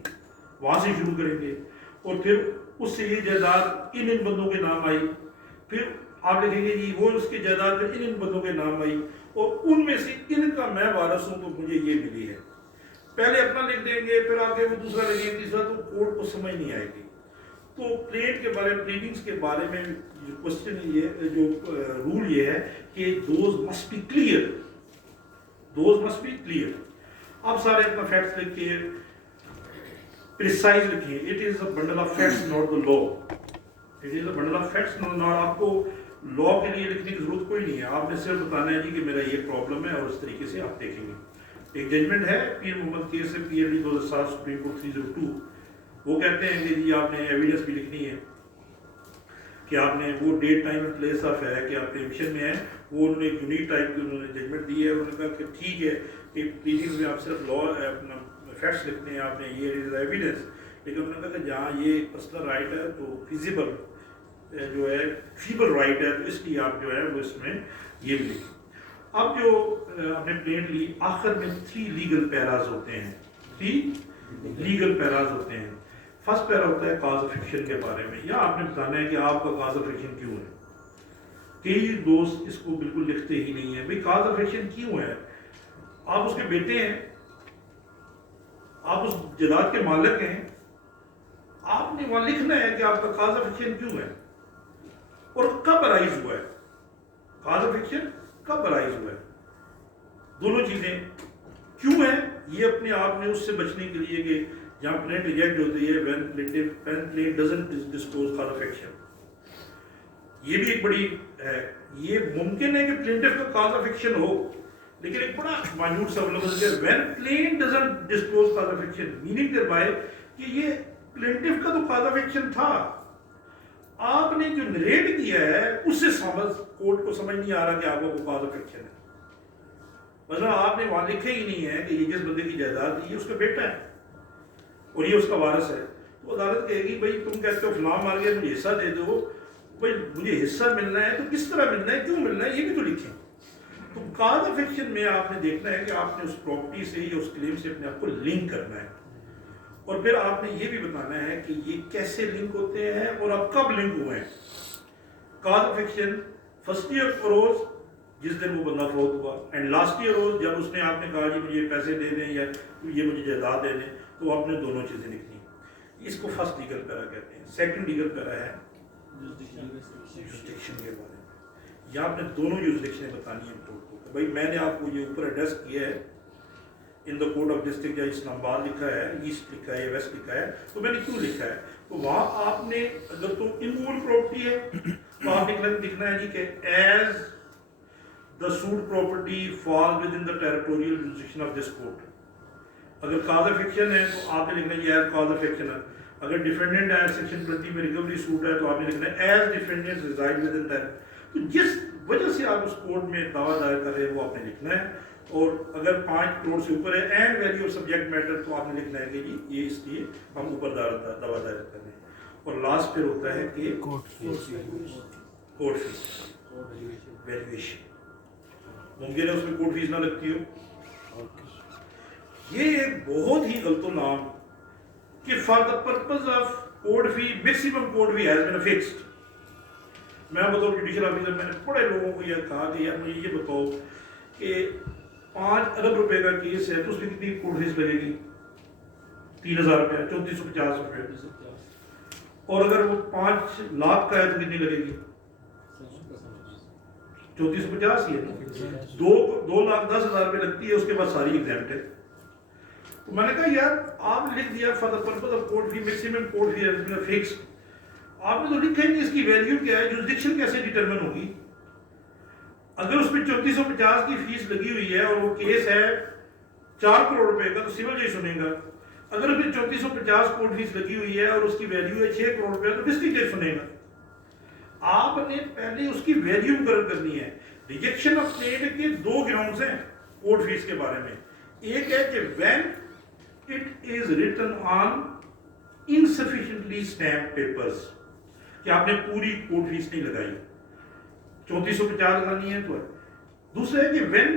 وہاں سے شروع کریں گے، اور پھر اس سے یہ جائیداد ان بندوں کے نام آئی، پھر آپ لکھیں گے جی وہ اس کی جائیداد پھر ان بندوں کے نام آئی، اور ان میں سے ان کا میں وارث ہوں تو مجھے یہ ملی ہے۔ پہلے اپنا لکھ دیں گے، پھر آگے وہ دوسرا لکھیں گے، تیسرا، تو کوڈ کو سمجھ نہیں آئے گی۔ تو پلینٹ کے بارے میں، پلینٹنگز کے بارے میں جو کوسچن یہ جو رول یہ ہے کہ those must be clear, those must be clear. آپ سارے اپنا فیکٹس لکھیے، پریسائز لکھیے، it is a bundle of facts not the law, it is a bundle of facts not. آپ کو لا کے لیے لکھنے کی ضرورت کوئی نہیں ہے، آپ نے صرف بتانا ہے جی کہ میرا یہ پرابلم ہے، اور اس طریقے سے آپ دیکھیں گے۔ ایک ججمنٹ ہے پیر محمد کیس سے، P L D 2007 supreme court 302، وہ کہتے ہیں کہ جی آپ نے ایویڈنس بھی لکھنی ہے کہ آپ نے وہ date time and place of ہے کہ آپ پریمپشن میں ہیں، وہ انہوں نے ایک یونیک ٹائپ کی انہوں نے ججمنٹ دی ہے۔ انہوں نے کہا کہ ٹھیک ہے کہ پلیڈنگز میں آپ صرف لا اپنا فیکٹس لکھتے ہیں، آپ نے یہ از ایویڈنس، لیکن انہوں نے کہا کہ جہاں یہ پرسنل رائٹ ہے تو فیزیبل جو ہے فیبل رائٹ ہے، تو اس لیے آپ جو ہے وہ اس میں یہ بھی لکھیں۔ اب جو آپ نے پلینٹ لی، آخر میں 3 لیگل پیراز ہوتے ہیں، 3 لیگل پیراز ہوتے ہیں۔ فرسٹ پیرا ہوتا ہے کاز آف ایکشن کے بارے میں، یا آپ نے بتانا ہے کہ آپ کا کاز آف ایکشن کیوں ہے۔ کئی دوست اس کو بالکل لکھتے ہی نہیں ہیں، بھئی کاز آف ایکشن کیوں ہے؟ آپ اس کے بیٹے ہیں، آپ اس جائیداد کے مالک ہیں، آپ نے وہاں لکھنا ہے کہ آپ کا کاز آف ایکشن کیوں ہے اور کب ارائز ہوا ہے. کاز آف ایکشن کب ارائز ہوا ہے، دونوں چیزیں کیوں ہیں. یہ اپنے آپ میں اس سے بچنے کے لیے کہ جہاں پلینٹ ریجیکٹ ہوتی ہے when plaintiff doesn't disclose cause of action. یہ بھی ایک بڑی ہے. یہ ممکن ہے کہ پلینٹف کا کاز آف ایکشن ہو، لیکن ایک بڑا مائنوٹ سا لفظ ہے when plaintiff doesn't disclose cause of action, meaning thereby کہ یہ پلینٹف کا تو کاز آف ایکشن تھا، آپ نے جو نریٹ کیا ہے اس سے کورٹ کو سمجھ نہیں آ رہا کہ آپ کو کاز آف ایکشن ہے. مثلا آپ نے وہاں لکھے ہی نہیں ہے کہ یہ جس بندے کی جائیداد تھی یہ اس کا بیٹا ہے اور یہ اس کا وارث ہے، تو عدالت کہے گی بھائی تم کہتے ہو فلاں مار گیا مجھے حصہ دے دو، بھائی مجھے حصہ ملنا ہے تو کس طرح ملنا ہے، کیوں ملنا ہے، یہ بھی تو لکھیں. تو کاز آف ایکشن میں آپ نے دیکھنا ہے کہ آپ نے اس پراپرٹی سے یا اس کلیم سے اپنے آپ کو لنک کرنا ہے، اور پھر آپ نے یہ بھی بتانا ہے کہ یہ کیسے لنک ہوتے ہیں اور آپ کب لنک ہوئے ہیں. Cause of action first arose جس دن وہ بندہ فوت ہوا، اینڈ لاسٹ ایئر روز جب اس نے آپ نے کہا جی مجھے پیسے دے دیں یا یہ مجھے جائیداد دے دیں، تو آپ نے دونوں چیزیں لکھنی. اس کو فرسٹ لیگل پیرا کہتے ہیں. سیکنڈ لیگل پیرا ہے جوریسڈکشن کے بارے میں. یا آپ نے دونوں جوریسڈکشنیں بتانی ہیں کورٹ کو. بھائی میں نے آپ کو یہ اوپر ایڈریس کیا ہے in the court of district یا اسلام آباد لکھا ہے، ایسٹ لکھا ہے یا ویسٹ لکھا ہے، تو میں نے کیوں لکھا ہے. تو وہاں آپ نے اگر تو اموول پراپرٹی ہے تو آپ لکھنا ہے جی کہ as the sued property falls within the territorial jurisdiction of this court. اگر cause of action ہے تو آپ نے لکھنا ہے ایز cause of action ہے. اگر ڈیفینڈنٹ ہے سیکشن 20 میں ریکوری سوٹ ہے تو آپ نے لکھنا ہے as defendant reside within that. تو جس وجہ سے آپ اس کورٹ میں دعویٰ دائر کر رہے ہیں وہ آپ نے لکھنا ہے. اور اگر 5 کروڑ سے اوپر ہے and value of subject matter تو آپ نے لکھنا ہے کہ جی یہ اس لیے ہم اوپر دعویٰ دائر کر رہے ہیں. اور لاسٹ پھر ہوتا ہے کہ کورٹ فیس ویلیویشن. ممکن ہے اس میں کورٹ فیس نہ لگتی ہو. یہ ایک بہت ہی غلط نام کہ for the purpose of court فی میکسیمم کورٹ فی ہیز بین فکسڈ. میں بطور جوڈیشل آفیسر میں نے بڑے لوگوں کو یہ کہا کہ یار مجھے یہ بتاؤ کہ 5 ارب روپے کا کیس ہے تو اس میں کتنی کورٹ فیس لگے گی؟ 3000 روپے، 3450 روپے. اور اگر وہ 5 لاکھ کا ہے تو کتنی لگے گی؟ 3450 ہی ہے نا. 2,10,000 روپے لگتی ہے، اس کے بعد ساری ایگزامٹ ہے. تو میں نے کہا یار آپ نے لکھ دیا for the purpose of court فی میکسیمم کورٹ فی ہیز بین فکسڈ. آپ نے تو لکھا نہیں اس کی ویلیو کیا ہے، جوریسڈکشن کیسے ڈیٹرمن ہوگی. اگر اس میں 3450 کی فیس لگی ہوئی ہے اور وہ کیس ہے 4 کروڑ روپے کا تو سول جج سنیں گا. اگر اس میں 3450 کورٹ فیس لگی ہوئی ہے اور اس کی ویلیو ہے 6 کروڑ روپے تو ڈسٹرکٹ جج سنے گا. آپ نے پہلے اس کی ویلیو مقرر کرنی ہے. ریجیکشن آف پلینٹ کے 2 گراؤنڈز ہیں کورٹ فیس کے بارے میں. ایک ہے کہ when it is written on insufficiently stamped papers کہ آپ نے پوری کورٹ فیس نہیں لگائی، 3450 لگانی ہے تو ہے. دوسرا ہے کہ when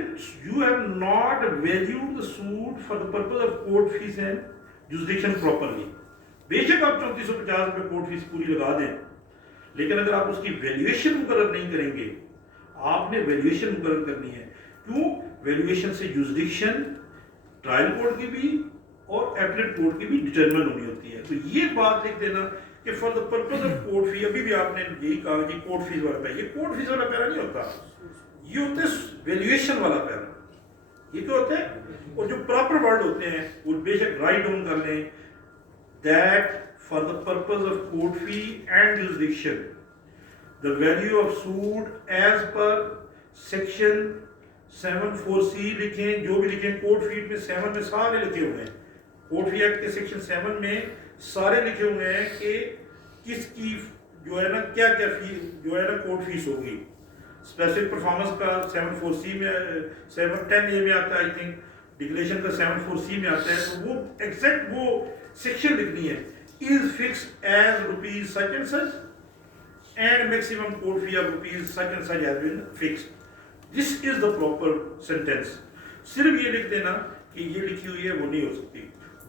you have not valued the suit for the purpose of court fees and jurisdiction properly. بے شک آپ 3450 روپے کورٹ فیس پوری لگا دیں، لیکن اگر آپ اس کی ویلیویشن مقرر نہیں کریں گے، آپ نے ویلیویشن مقرر کرنی ہے. کیوں؟ ویلیویشن سے جوریسڈکشن ٹرائل کورٹ کی بھی اور ایپلیٹ کورٹ کی بھی ڈٹرمن ہونی ہوتی ہے. تو یہ بات لکھ دینا کہ for the purpose of court فی. ابھی بھی آپ نے یہی کہا کہ کورٹ فیس والا پیرا، یہ کورٹ فیس والا پیرا نہیں ہوتا، یہ ہوتا ہے ویلیویشن والا پیرا. یہ کیا ہوتا ہے؟ اور جو پراپر ورڈ ہوتے ہیں وہ بے شک رائٹ ڈاؤن کر لیں that for the purpose of court fee and jurisdiction, the value of suit as per section 74C لکھیں. جو بھی لکھیں کورٹ فی میں 7 میں سارے لکھے ہوئے ہیں. کورٹ فی ایکٹ کے سیکشن 7 میں سارے لکھے ہوئے ہیں کہ کس کی جو ہے نا کیا کیا فی جو ہے نا کورٹ فیس ہوگی. اسپیسیفک پرفارمنس کا 74C میں 710A میں آتا ہے، آئی تھنک ڈکلیریشن کا 74C میں آتا ہے. تو وہ ایگزیکٹ وہ سیکشن لکھنی ہے. is fixed as rupees such and such and maximum court fee of rupees such and such has been fixed. This is the proper sentence. صرف یہ لکھ دینا کہ یہ لکھی ہوئی ہے وہ نہیں ہو سکتی.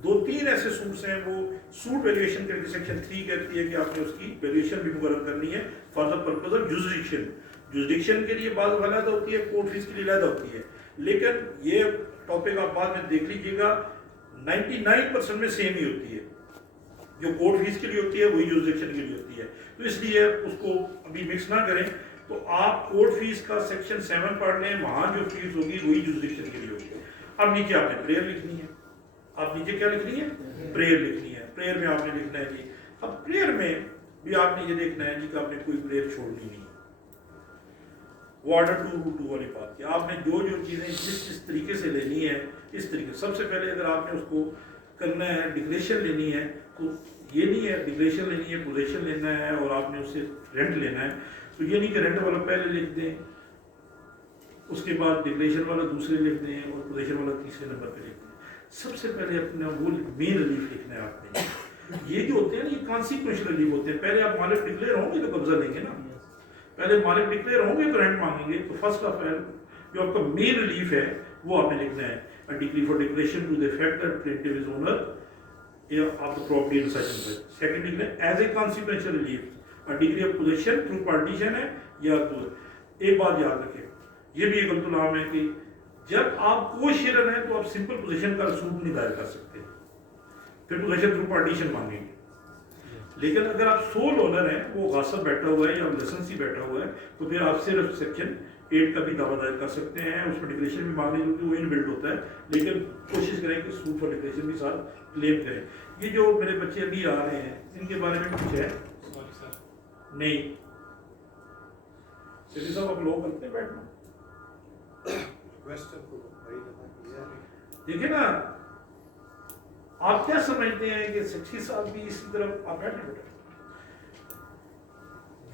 2-3 ایسے سوٹس ہیں وہ سوٹ ویلیویشن کر کے سیکشن 3 کہتی ہے کہ آپ نے اس کی ویلیویشن بھی مقرر کرنی ہے for the purpose of jurisdiction. Jurisdiction کے لیے بعض علیحدہ ہوتی ہے، کورٹ فیس کے لیے علیحدہ ہوتی ہے. لیکن یہ ٹاپک آپ بعد میں دیکھ لیجیے گا. 99% میں سیم ہی ہوتی ہے. جو کورٹ فیس کے لیے ہوتی ہے وہی جورسڈکشن کے لیے ہوتی ہے. تو اس لیے اس کو ابھی مکس نہ کریں. تو آپ کورٹ فیس کا سیکشن 7 پڑھ لیں, وہاں جو فیس ہوگی وہی جورسڈکشن کے لیے ہوگی. اب نیچے آپ نے پریئر لکھنی ہے. آپ نیچے کیا لکھنی ہے؟ پریئر لکھنی ہے. پریئر میں آپ نے لکھنا ہے جی. اب پریئر میں بھی آپ نے یہ دیکھنا ہے جی کہ آپ نے کوئی پریئر چھوڑنی نہیں. وہ آرڈر 2 والی بات کہ آپ نے جو چیزیں جس طریقے سے لینی ہے اس طریقے. سب سے پہلے اگر آپ نے اس کو کرنا ہے ڈکلیریشن لینی ہے تو یہ نہیں ہے ڈکلیریشن لینی ہے پوزیشن لینا ہے اور آپ نے اس سے رینٹ لینا ہے. تو یہ نہیں کہ رینٹ والا پہلے لکھ دیں, اس کے بعد ڈکلیریشن والا دوسرے لکھ دیں اور پوزیشن والا تیسرے نمبر پہ لکھ دیں. سب سے پہلے اپنا وہ مین ریلیف لکھنا ہے آپ نے. یہ جو ہوتے ہیں نا یہ کانسیکوینشل ریلیف ہوتے ہیں. پہلے آپ مالک ڈکلیئر ہوں گے تو قبضہ لیں گے نا. پہلے مالک ڈکلیئر ہوں گے تو رینٹ مانگیں گے. تو فرسٹ آف آل جو آپ کا مین ریلیف ہے وہ آپ نے لکھنا ہے. Decree for declaration to the effect that plaintiff is owner of the property in such and such. Second لکھنا ہے as a consequential relief. Decree of possession through partition ہے یا ایک بات یاد رکھیں, یہ بھی ایک غلط العام ہے کہ جب آپ کو شیئر ہیں تو آپ سمپل پوزیشن کا رسوخ نہیں دائر کر سکتے, پھر پوزیشن تھرو پارٹیشن مانگیں گے. لیکن اگر آپ سول اونر ہیں, وہ غاصب بیٹھا ہوا ہے یا لائسنسی بیٹھا ہوا ہے, تو پھر آپ صرف سیکشن 8 کا بھی دعویٰ دائر کر سکتے ہیں. اس میں ڈکلیریشن بھی مانگنے جو کہ وہ ان بلڈ ہوتا ہے, لیکن کوشش کریں کہ سوٹ فار ڈکلیریشن بھی ساتھ کلیم کریں. یہ جو میرے بچے ابھی آ رہے ہیں ان کے بارے میں کچھ ہے نہیں؟ سیدھی صاحب آپ لوگ کرتے ہیں بیٹھنا دیکھیں نا. آپ کیا سمجھتے ہیں کہ 60 سال بھی اسی طرح آپ بیٹھے بیٹھے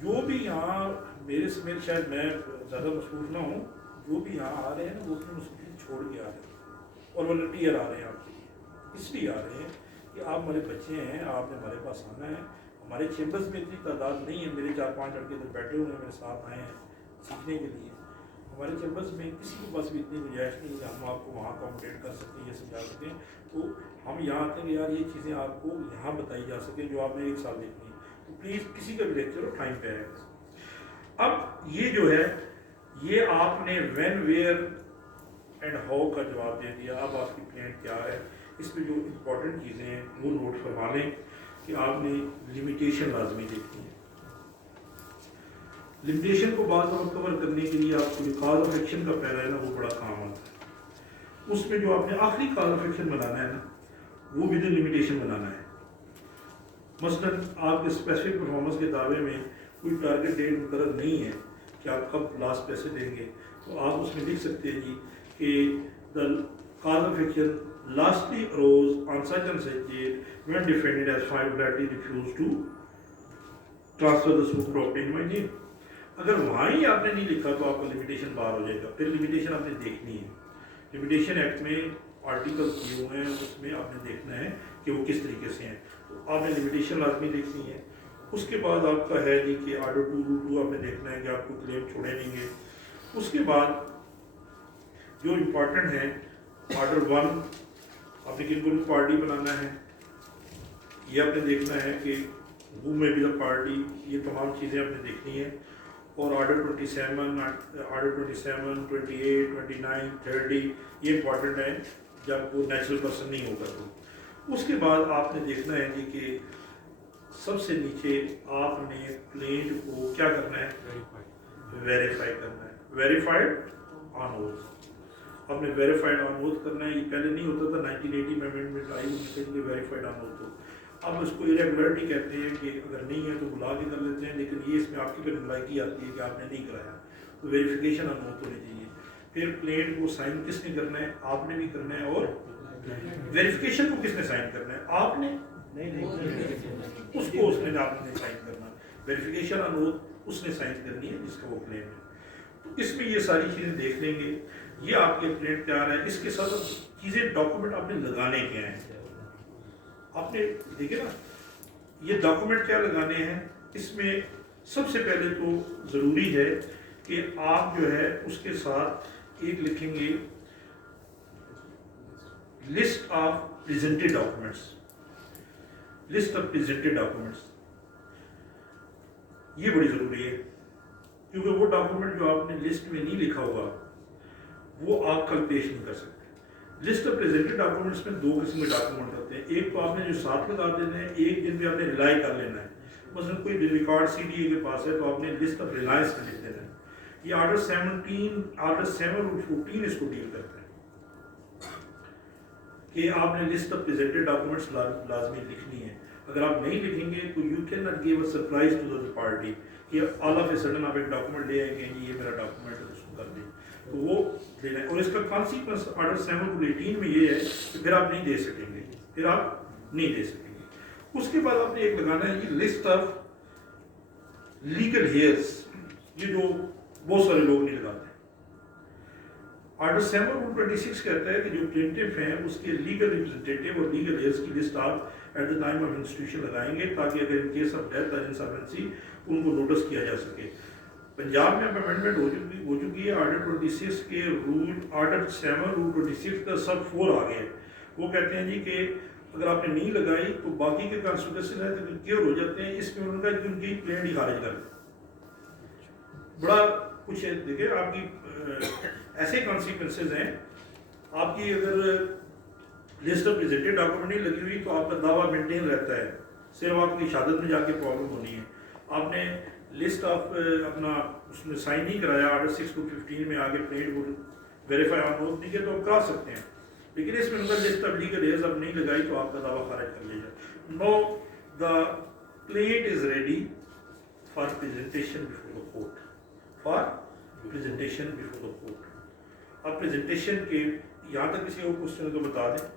جو بھی یہاں میرے سمیت شاید میں زیادہ مصروف نہ ہوں, جو بھی یہاں آ رہے ہیں نا وہ اپنی مصروفیت چھوڑ کے آ رہے ہیں اور والنٹیئر آ رہے ہیں آپ کے لیے. اس لیے آ رہے ہیں کہ آپ ہمارے بچے ہیں, آپ نے ہمارے پاس آنا ہے. ہمارے چیمبرز میں اتنی تعداد نہیں ہے. میرے 4-5 لڑکے ادھر بیٹھے ہوئے ہیں, میرے ساتھ آئے ہیں سیکھنے کے لیے. ہمارے چیمبرز میں کسی کے پاس بھی اتنی گنجائش نہیں کہ ہم آپ کو وہاں اکوموڈیٹ کر سکیں, یہ سمجھا سکیں. تو ہم یہاں آتے ہیں یار یہ چیزیں آپ کو یہاں بتائی جا سکیں جو آپ نے 1 سال دیکھنی ہے. تو پلیز کسی کا بھی لیکچر ہو ٹائم پہ آئے. اب یہ جو ہے یہ آپ نے وین ویئر اینڈ ہاؤ کا جواب دے دیا. اب آپ کی پلان کیا ہے, اس میں جو امپورٹنٹ چیزیں ہیں وہ نوٹ فرما لیں کہ آپ نے لمیٹیشن لازمی دیکھنی ہے. لمیٹیشن کو بعض وقت کور کرنے کے لیے آپ کو جو کاز آف ایکشن کا پہلا ہے نا وہ بڑا کام آتا ہے. اس میں جو آپ نے آخری کاز آف ایکشن بنانا ہے نا وہ ود ان لمیٹیشن بنانا ہے. مثلاً آپ کے اسپیسیفک پرفارمنس کے دعوے میں کوئی ٹارگیٹ ڈیٹ مقرر نہیں ہے کہ آپ کب لاسٹ پیسے دیں گے, تو آپ اس میں لکھ سکتے ہیں جی کہ the cause of action lastly arose on such and such date when defended as finally refused to transfer the suit property in my name. اگر وہاں ہی آپ نے نہیں لکھا تو آپ کا لمیٹیشن باہر ہو جائے گا. پھر لمیٹیشن آپ نے دیکھنی ہے. لمیٹیشن ایکٹ میں آرٹیکل کیے ہوئے ہیں, اس میں آپ نے دیکھنا ہے کہ وہ کس طریقے سے ہیں. تو آپ نے لمیٹیشن لازمی دیکھنی ہے. اس کے بعد آپ کا ہے جی کہ آرڈر 2 آپ نے دیکھنا ہے کہ آپ کو کلیم چھوڑے نہیں گے. اس کے بعد جو امپورٹنٹ ہے آرڈر 1 آپ نے کن کو پارٹی بنانا ہے, یہ آپ نے دیکھنا ہے کہ ہو میں بھی دا پارٹی, یہ تمام چیزیں آپ نے دیکھنی ہیں. اور آرڈر 27, آرڈر 27, 28, 29, 30 یہ امپورٹنٹ ہے جب وہ نیچرل پرسن نہیں ہوگا. تو اس کے بعد آپ نے دیکھنا ہے جی کہ سب سے نیچے آپ نے پلینٹ کو کیا کرنا ہے, ویریفائی کرنا ہے. ویریفائڈ آن اوتھ آپ نے ویریفائڈ آن اوتھ کرنا ہے. یہ پہلے نہیں ہوتا تھا, 1980 میں امینڈمنٹ آئی اس کے ویریفائڈ آن اوتھ ہو. اب اس کو ایریگولرٹی کہتے ہیں کہ اگر نہیں ہے تو بلا کے کر لیتے ہیں, لیکن یہ اس میں آپ کی پھر نلائکی آتی ہے کہ آپ نے نہیں کرایا, تو ویریفیکیشن آن اوتھ ہونی چاہیے. پھر پلینٹ کو سائن کس نے کرنا ہے, آپ نے بھی کرنا ہے. اور ویریفیکیشن کو کس نے سائن کرنا ہے, آپ نے, اس کو اس نے آپ نے سائن کرنا. ویریفیکیشن آن اوتھ اس نے سائن کرنی ہے جس کا وہ کلیم ہے. تو اس میں یہ ساری چیزیں دیکھ لیں گے. یہ آپ کے پلینٹ تیار ہے. اس کے ساتھ چیزیں ڈاکومنٹ آپ نے لگانے کے ہیں. آپ نے دیکھے نا یہ ڈاکومنٹ کیا لگانے ہیں. اس میں سب سے پہلے تو ضروری ہے کہ آپ جو ہے اس کے ساتھ ایک لکھیں گے list of presented documents. List of presented documents یہ بڑی ضروری ہے, کیونکہ وہ ڈاکومنٹ جو آپ نے لسٹ میں نہیں لکھا ہوگا وہ آپ کل پیش نہیں کر سکتے. لسٹ آف پریزنٹڈ ڈاکومنٹس میں دو قسم کے ڈاکومنٹ ہوتے ہیں. ایک تو آپ نے جو ساتھ لگا دینا ہے, ایک جن پہ آپ نے ریلائی کر لینا ہے. مثلا کوئی ریکارڈ سی ڈی اے کے پاس ہے تو آپ نے لسٹ آف ریلائنس میں لکھ دینا ہے. یہ آرڈر 7 اور 14 اس کو ڈیل کرتا ہے کہ آپ نے لسٹ آف پریزنٹڈ ڈاکومنٹس لازمی لکھنی ہے. اگر آپ نہیں لکھیں گے تو you can not give a surprise to the party کہ آل آف اے سڈن آپ ایک ڈاکومنٹ لے آئیں گے جی یہ میرا ڈاکومنٹ ہے اس کو کر دیں, تو وہ دینا ہے. اور اس کا کانسیکوینس آرڈر 7/18 میں یہ ہے کہ پھر آپ نہیں دے سکیں گے, پھر آپ نہیں دے سکیں گے. اس کے بعد آپ نے ایک لگانا ہے یہ لسٹ آف لیگل ہیئرس, یہ جو بہت سارے لوگ نہیں لگاتے. آرڈر 7/26 کہتا ہے کہ جو پلینٹف ہیں اس کے لیگل ریپرزنٹیٹیو اور لیگل ہیئرس کی لسٹ آپ at the time of institution لگائیں گے تاکہ اگر ان کیس آف ڈیتھ اور انسالوینسی ان کو نوٹس کیا جا سکے. پنجاب میں امینڈمنٹ ہو چکی ہے. آرڈر 26 کے رول آرڈر 7 رول 26 کا سب 4 آ گئے. وہ کہتے ہیں جی کہ اگر آپ نے نہیں لگائی تو باقی کے کانسٹیٹیوشن ہے تو کیور ہو جاتے ہیں. اس میں انہوں نے کہا کہ ان کی پلینٹ ہی خارج کر دیں. بڑا کچھ ہے, دیکھیں آپ کی ایسے کانسیکوینسز ہیں. آپ کی اگر لسٹ آف پریزنٹڈ ڈاکومنٹ نہیں لگی ہوئی تو آپ کا دعویٰ مینٹین رہتا ہے, صرف آپ کی شہادت میں جا کے پرابلم ہونی ہے. آپ نے لسٹ آف اپنا اس میں سائن نہیں کرایا آرڈر 6/15 میں آگے پلینٹ کو ویریفائی آن نوٹ نہیں کیا تو آپ کرا سکتے ہیں, لیکن اس میں اگر لسٹ آف لیگل ہیئرز آپ نہیں لگائی تو آپ کا دعویٰ خارج کر لیا جائے. Now the plaint is ready for presentation before the court, for presentation before the court. اب پریزنٹیشن کے یہاں تک کسی اور کوشچن تو بتا دیں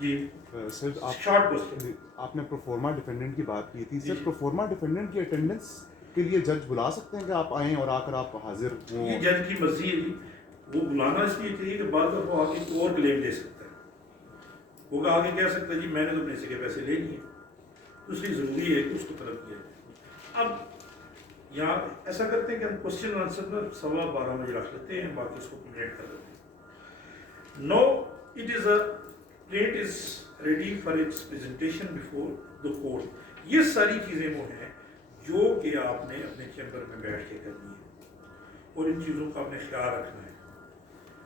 جی. سر شارٹ کوشچن. آپ نے پروفارما ڈیفینڈنٹ کی بات کی تھی. سر پروفارما ڈیفینڈنٹ کی اٹینڈنس کے لیے جج بلا سکتے ہیں کہ آپ آئیں اور آ کر آپ حاضر ہوں؟ یہ جج کی مرضی ہے. وہ بلانا اس لیے چاہیے کہ بعض دفعہ آگے کو اور کلیم دے سکتا ہے, وہ آگے کہہ سکتا ہے جی میں نے تو اپنے سے کے پیسے لے لیے, تو اس لیے ضروری ہے کہ اس کو طلب کیا جائے. اب یہاں ایسا کرتے ہیں کہ ہم کوشچن آنسر میں 12:15 بجے رکھ لیتے ہیں, باقی اس کو کمپلیٹ کر لیتے ہیں. Now it is a plaint is ready for its presentation before the court. یہ ساری چیزیں وہ ہیں جو کہ آپ نے اپنے چیمبر میں بیٹھ کے کرنی ہے اور ان چیزوں کا آپ نے خیال رکھنا ہے.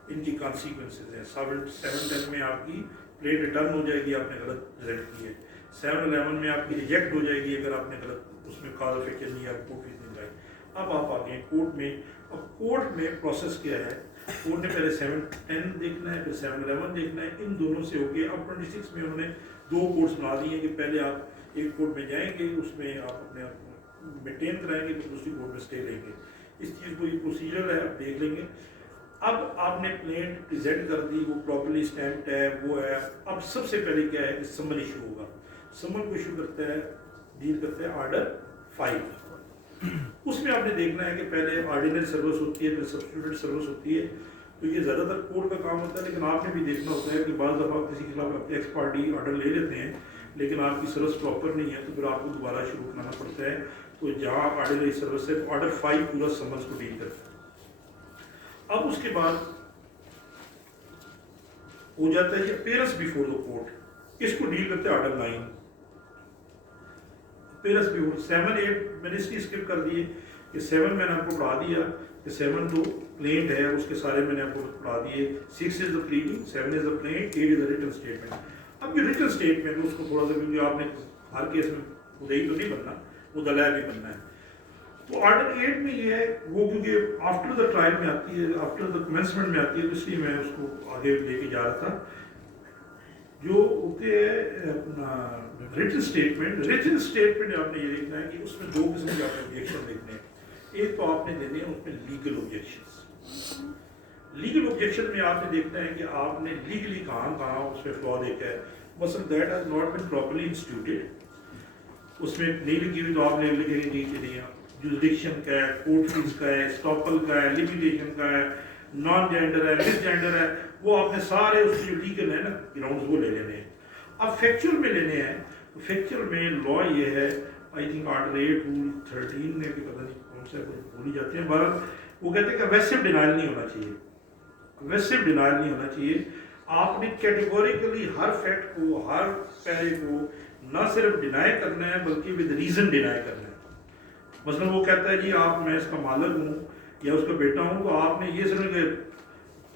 ان کی کانسیکوینسز ہیں. 7/10 میں آپ کی پلینٹ ریٹرن ہو جائے گی, آپ نے غلط پریزنٹ کی ہے. 7/11 میں آپ کی ریجیکٹ ہو جائے گی اگر آپ نے غلط اس میں کال فیکچر نہیں, آپ کو فیس نہیں لائی. اب آپ آ گئے کورٹ میں. اب کورٹ میں پروسیس کیا ہے, کورٹ نے پہلے 7/10 دیکھنا ہے, پھر 7/11 دیکھنا ہے. ان دونوں سے ہو گیا. اب 26 میں انہوں نے 2 کورٹس بنا دی ہیں کہ پہلے آپ ایک کورٹ میں جائیں گے, اس میں آپ اپنے آپ کو مینٹین کرائیں گے, پھر دوسری کورٹ میں اسٹے لیں گے. اس چیز کو یہ پروسیجر ہے, آپ دیکھ لیں گے. اب آپ نے پلینٹ پریزنٹ کر دی, وہ پراپرلی اسٹیمپڈ ہے, وہ ہے. اب سب سے پہلے کیا ہے کہ سمن ایشو ہوگا. سمن کو ایشو کرتا ہے, ڈیل کرتا ہے آرڈر 5. اس میں آپ نے دیکھنا ہے کہ پہلے آرڈینل سروس ہوتی ہے, پھر سبسٹیٹیوٹ سروس ہوتی ہے. تو یہ زیادہ تر کورٹ کا کام ہوتا ہے, لیکن آپ نے بھی دیکھنا ہوتا ہے کہ بعض دفعہ کسی کے خلاف ایکس پارٹی آرڈر لے لیتے ہیں لیکن آپ کی سروس پراپر نہیں ہے, تو پھر آپ کو دوبارہ شروع کرنا پڑتا ہے. تو جہاں آرڈینری سروس ہے آرڈر 5 پورا سمنس کو ڈیل کرتا ہے. اب اس کے بعد ہو جاتا ہے یہ اپیئرنس بیفور دا کورٹ. اس کو ڈیل کرتے ہیں آرڈر 9. اپیئرنس بیفور 7-8 میں نے اس کی اسکپ کر دیے کہ 7 میں نے آپ کو پڑھا دیا کہ 7 تو پلینٹ ہے, اس کے سارے میں نے آپ کو پڑھا دیے. 6 is the pleading, 7 is the plaint, 8 is the written statement. اب یہ ریٹن اسٹیٹمنٹ اس کو تھوڑا سا, کیونکہ آپ نے ہر کیس میں مدعی تو نہیں بننا, مدعا بھی بننا ہے. تو آرڈر 8 میں یہ ہے وہ کیونکہ آفٹر دا ٹرائل میں آتی ہے, آفٹر دا کمنسمنٹ میں آتی ہے, تو اس لیے میں اس کو آگے لے کے جا رہا تھا. جو ہوتے ہیں اپنا ریٹن اسٹیٹمنٹ. ریٹن اسٹیٹمنٹ آپ نے یہ دیکھنا ہے کہ اس میں 2 قسم کے آپ نے آبجیکشن دیکھنے ہیں. ایک تو آپ نے دینے ہیں اس میں لیگل آبجیکشنس. لیگل آبجیکشن میں آپ نے دیکھنا ہے کہ آپ نے لیگلی کہاں اس میں فلا دیکھا ہے. مثلا that has not been properly instituted, اس میں نہیں لکھی ہوئی تو آپ نے لکھیں گے نہیں چلیے جوریڈکشن کا ہے, کورٹ فیس کا ہے, اسٹاپل کا ہے, لمیٹیشن کا ہے, نان جینڈر ہے, مس جینڈر ہے. وہ آپ نے سارے اس جو لیگل ہے نا گراؤنڈز وہ لے لینے ہیں. اب فیکچوئل میں لینے ہیں تو فیکچوئل میں لا یہ ہے, آئی تھنک آرڈر 8 رول 13 میں کہ پتہ نہیں کون سے بھول ہی جاتے ہیں. بہرحال وہ کہتے ہیں کہ ویسے ڈینائل نہیں ہونا چاہیے, ویسے ڈینائل نہیں ہونا چاہیے. آپ نے کیٹیگوریکلی ہر فیکٹ کو, ہر پہلے کو نہ صرف ڈینائی کرنا ہے بلکہ ود ریزن ڈینائی کرنا ہے. مثلا وہ کہتا ہے جی آپ میں اس کا مالک ہوں یا اس کا بیٹا ہوں, تو آپ نے یہ سمجھ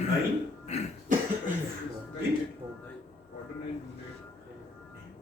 9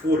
4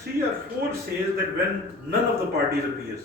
3 or 4 says that when none of the parties appears,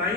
9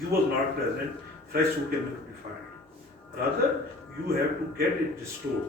you was not present, fresh suit can not be filed, rather you have to get it restored।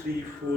3, 4,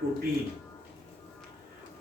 14।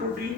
14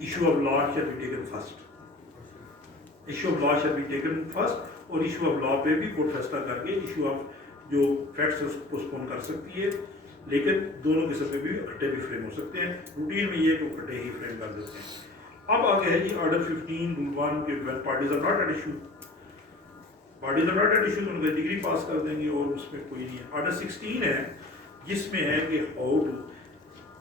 issue of law shall be taken first. Issue of law shall be taken first, اور issue of law پہ بھی court فیصلہ کر کے issue of جو facts اس کو postpone کر سکتی ہے، لیکن دونوں قسم پہ بھی اکٹھے بھی فریم ہو سکتے ہیں. روٹین میں یہ ہے کہ وہ اکٹھے ہی فریم کر دیتے ہیں. اب آگے ہے جی آرڈر 15 رول 1 کے when parties are not at issue. parties are not at issue تو ان کا ڈگری پاس کر دیں گے اور اس میں کوئی نہیں ہے. آرڈر 16 ہے جس میں ہے کہ how to.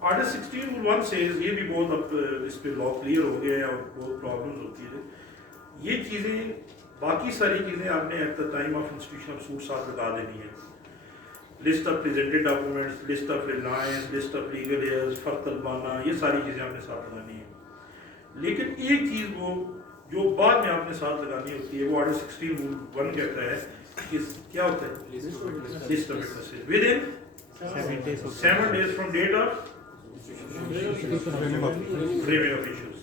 Order 16 rule 1 says یہ بھی بہت اب اس پہ لا کلیئر ہو گیا ہے اور بہت پرابلمز ہوتی ہے. یہ چیزیں باقی ساری چیزیں آپ نے at the time of institution of suit ساتھ لگا دینی ہے. List of presented documents, list of reliance, list of legal heirs, فرق طلبانہ، یہ ساری چیزیں آپ نے ساتھ لگانی ہیں. لیکن ایک چیز وہ جو بعد میں آپ نے ساتھ لگانی ہوتی ہے وہ آرڈر 16 رول 1 کہتا ہے کہ کیا ہوتا ہے list of witnesses with in 7 days from date of framing of issues.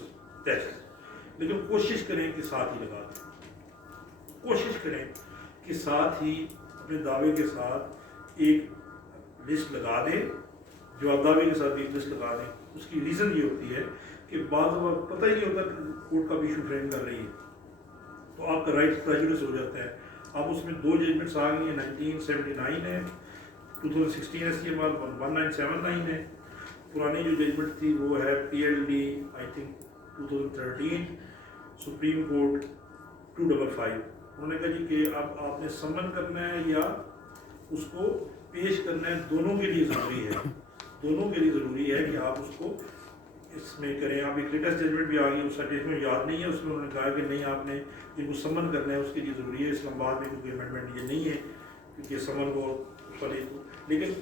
لیکن کوشش کریں کہ ساتھ ہی لگا دیں. کوشش کریں کہ ساتھ ہی اپنے دعوے کے ساتھ ایک لسٹ لگا دیں. جو آپ دعوے کے ساتھ ایک لسٹ لگا دیں اس کی ریزن یہ ہوتی ہے کہ بعض وقت پتہ ہی نہیں ہوتا کہ کورٹ کا بھی ایشو فریم کر رہی ہے تو آپ کا رائٹ پریجوڈس ہو جاتا ہے. اب اس میں 2 ججمنٹس آ گئی ہیں. 1979 ہے، 2016 ایس سی ایم آر 1979 ہے. پرانی جو ججمنٹ تھی وہ ہے PLD I think 2013 supreme court 255. انہوں نے کہا جی کہ اب آپ نے سمن کرنا ہے یا اس کو پیش کرنا ہے، دونوں کے لیے ضروری ہے. دونوں کے لیے ضروری ہے کہ آپ اس کو اس میں کریں. آپ ایک لیٹسٹ ججمنٹ بھی آ گئی، اس سرٹیفکیٹ میں یاد نہیں ہے، اس میں انہوں نے کہا کہ نہیں آپ نے جن کو سمن کرنا ہے اس کے لیے ضروری ہے. اسلام آباد میں کوئی امینڈمنٹ یہ نہیں ہے کیونکہ سمن کو لیکن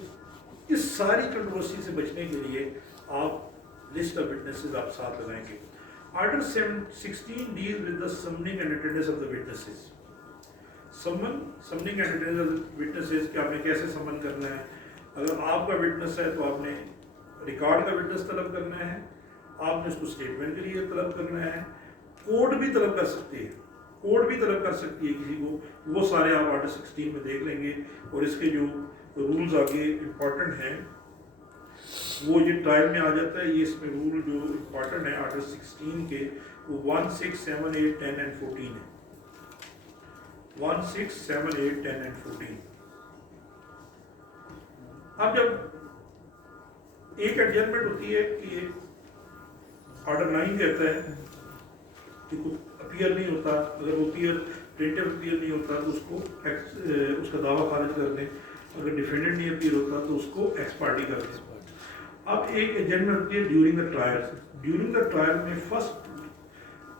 اس ساری کنٹروورسی سے بچنے کے لیے آپ لسٹ آف وٹنسز آپ ساتھ لگائیں گے. Order 16 deal with the summoning and attendance of the witnesses. Summoning and attendance of the witnesses کہ آپ نے کیسے سمن کرنا ہے. اگر آپ کا وٹنس ہے تو آپ نے ریکارڈ کا وٹنس طلب کرنا ہے، آپ نے اس کو اسٹیٹمنٹ کے لیے طلب کرنا ہے. کورٹ بھی طلب کر سکتی ہے، کورٹ بھی طلب کر سکتی ہے کسی کو. وہ سارے آپ آرڈر 16 میں دیکھ لیں گے. اور اس کے جو رولز آگے امپورٹنٹ ہیں وہ یہ ٹرائل میں آ جاتا ہے. یہ اس میں رول جو امپورٹنٹ ہے آرڈر 16 کے وہ 1, 6, 7, 8, 10 and 14 ہے. 1, 6, 7, 8, 10 and 14. اب جب ایک ایڈجسٹمنٹ ہوتی ہے کہ آرڈر 9 کہتا ہے کہ کوئی اپیئر نہیں ہوتا، اگر وہ پرنٹر اپیئر نہیں ہوتا تو اس کو اس کا دعویٰ خارج کر دیں. اگر ڈیفینڈنٹ نہیں اپیئر ہوتا تو اس کو ایکس پارٹی کر دیں. اب ایک ایجنڈمنٹ ہوتی ہے during the trial. During the trial میں فرسٹ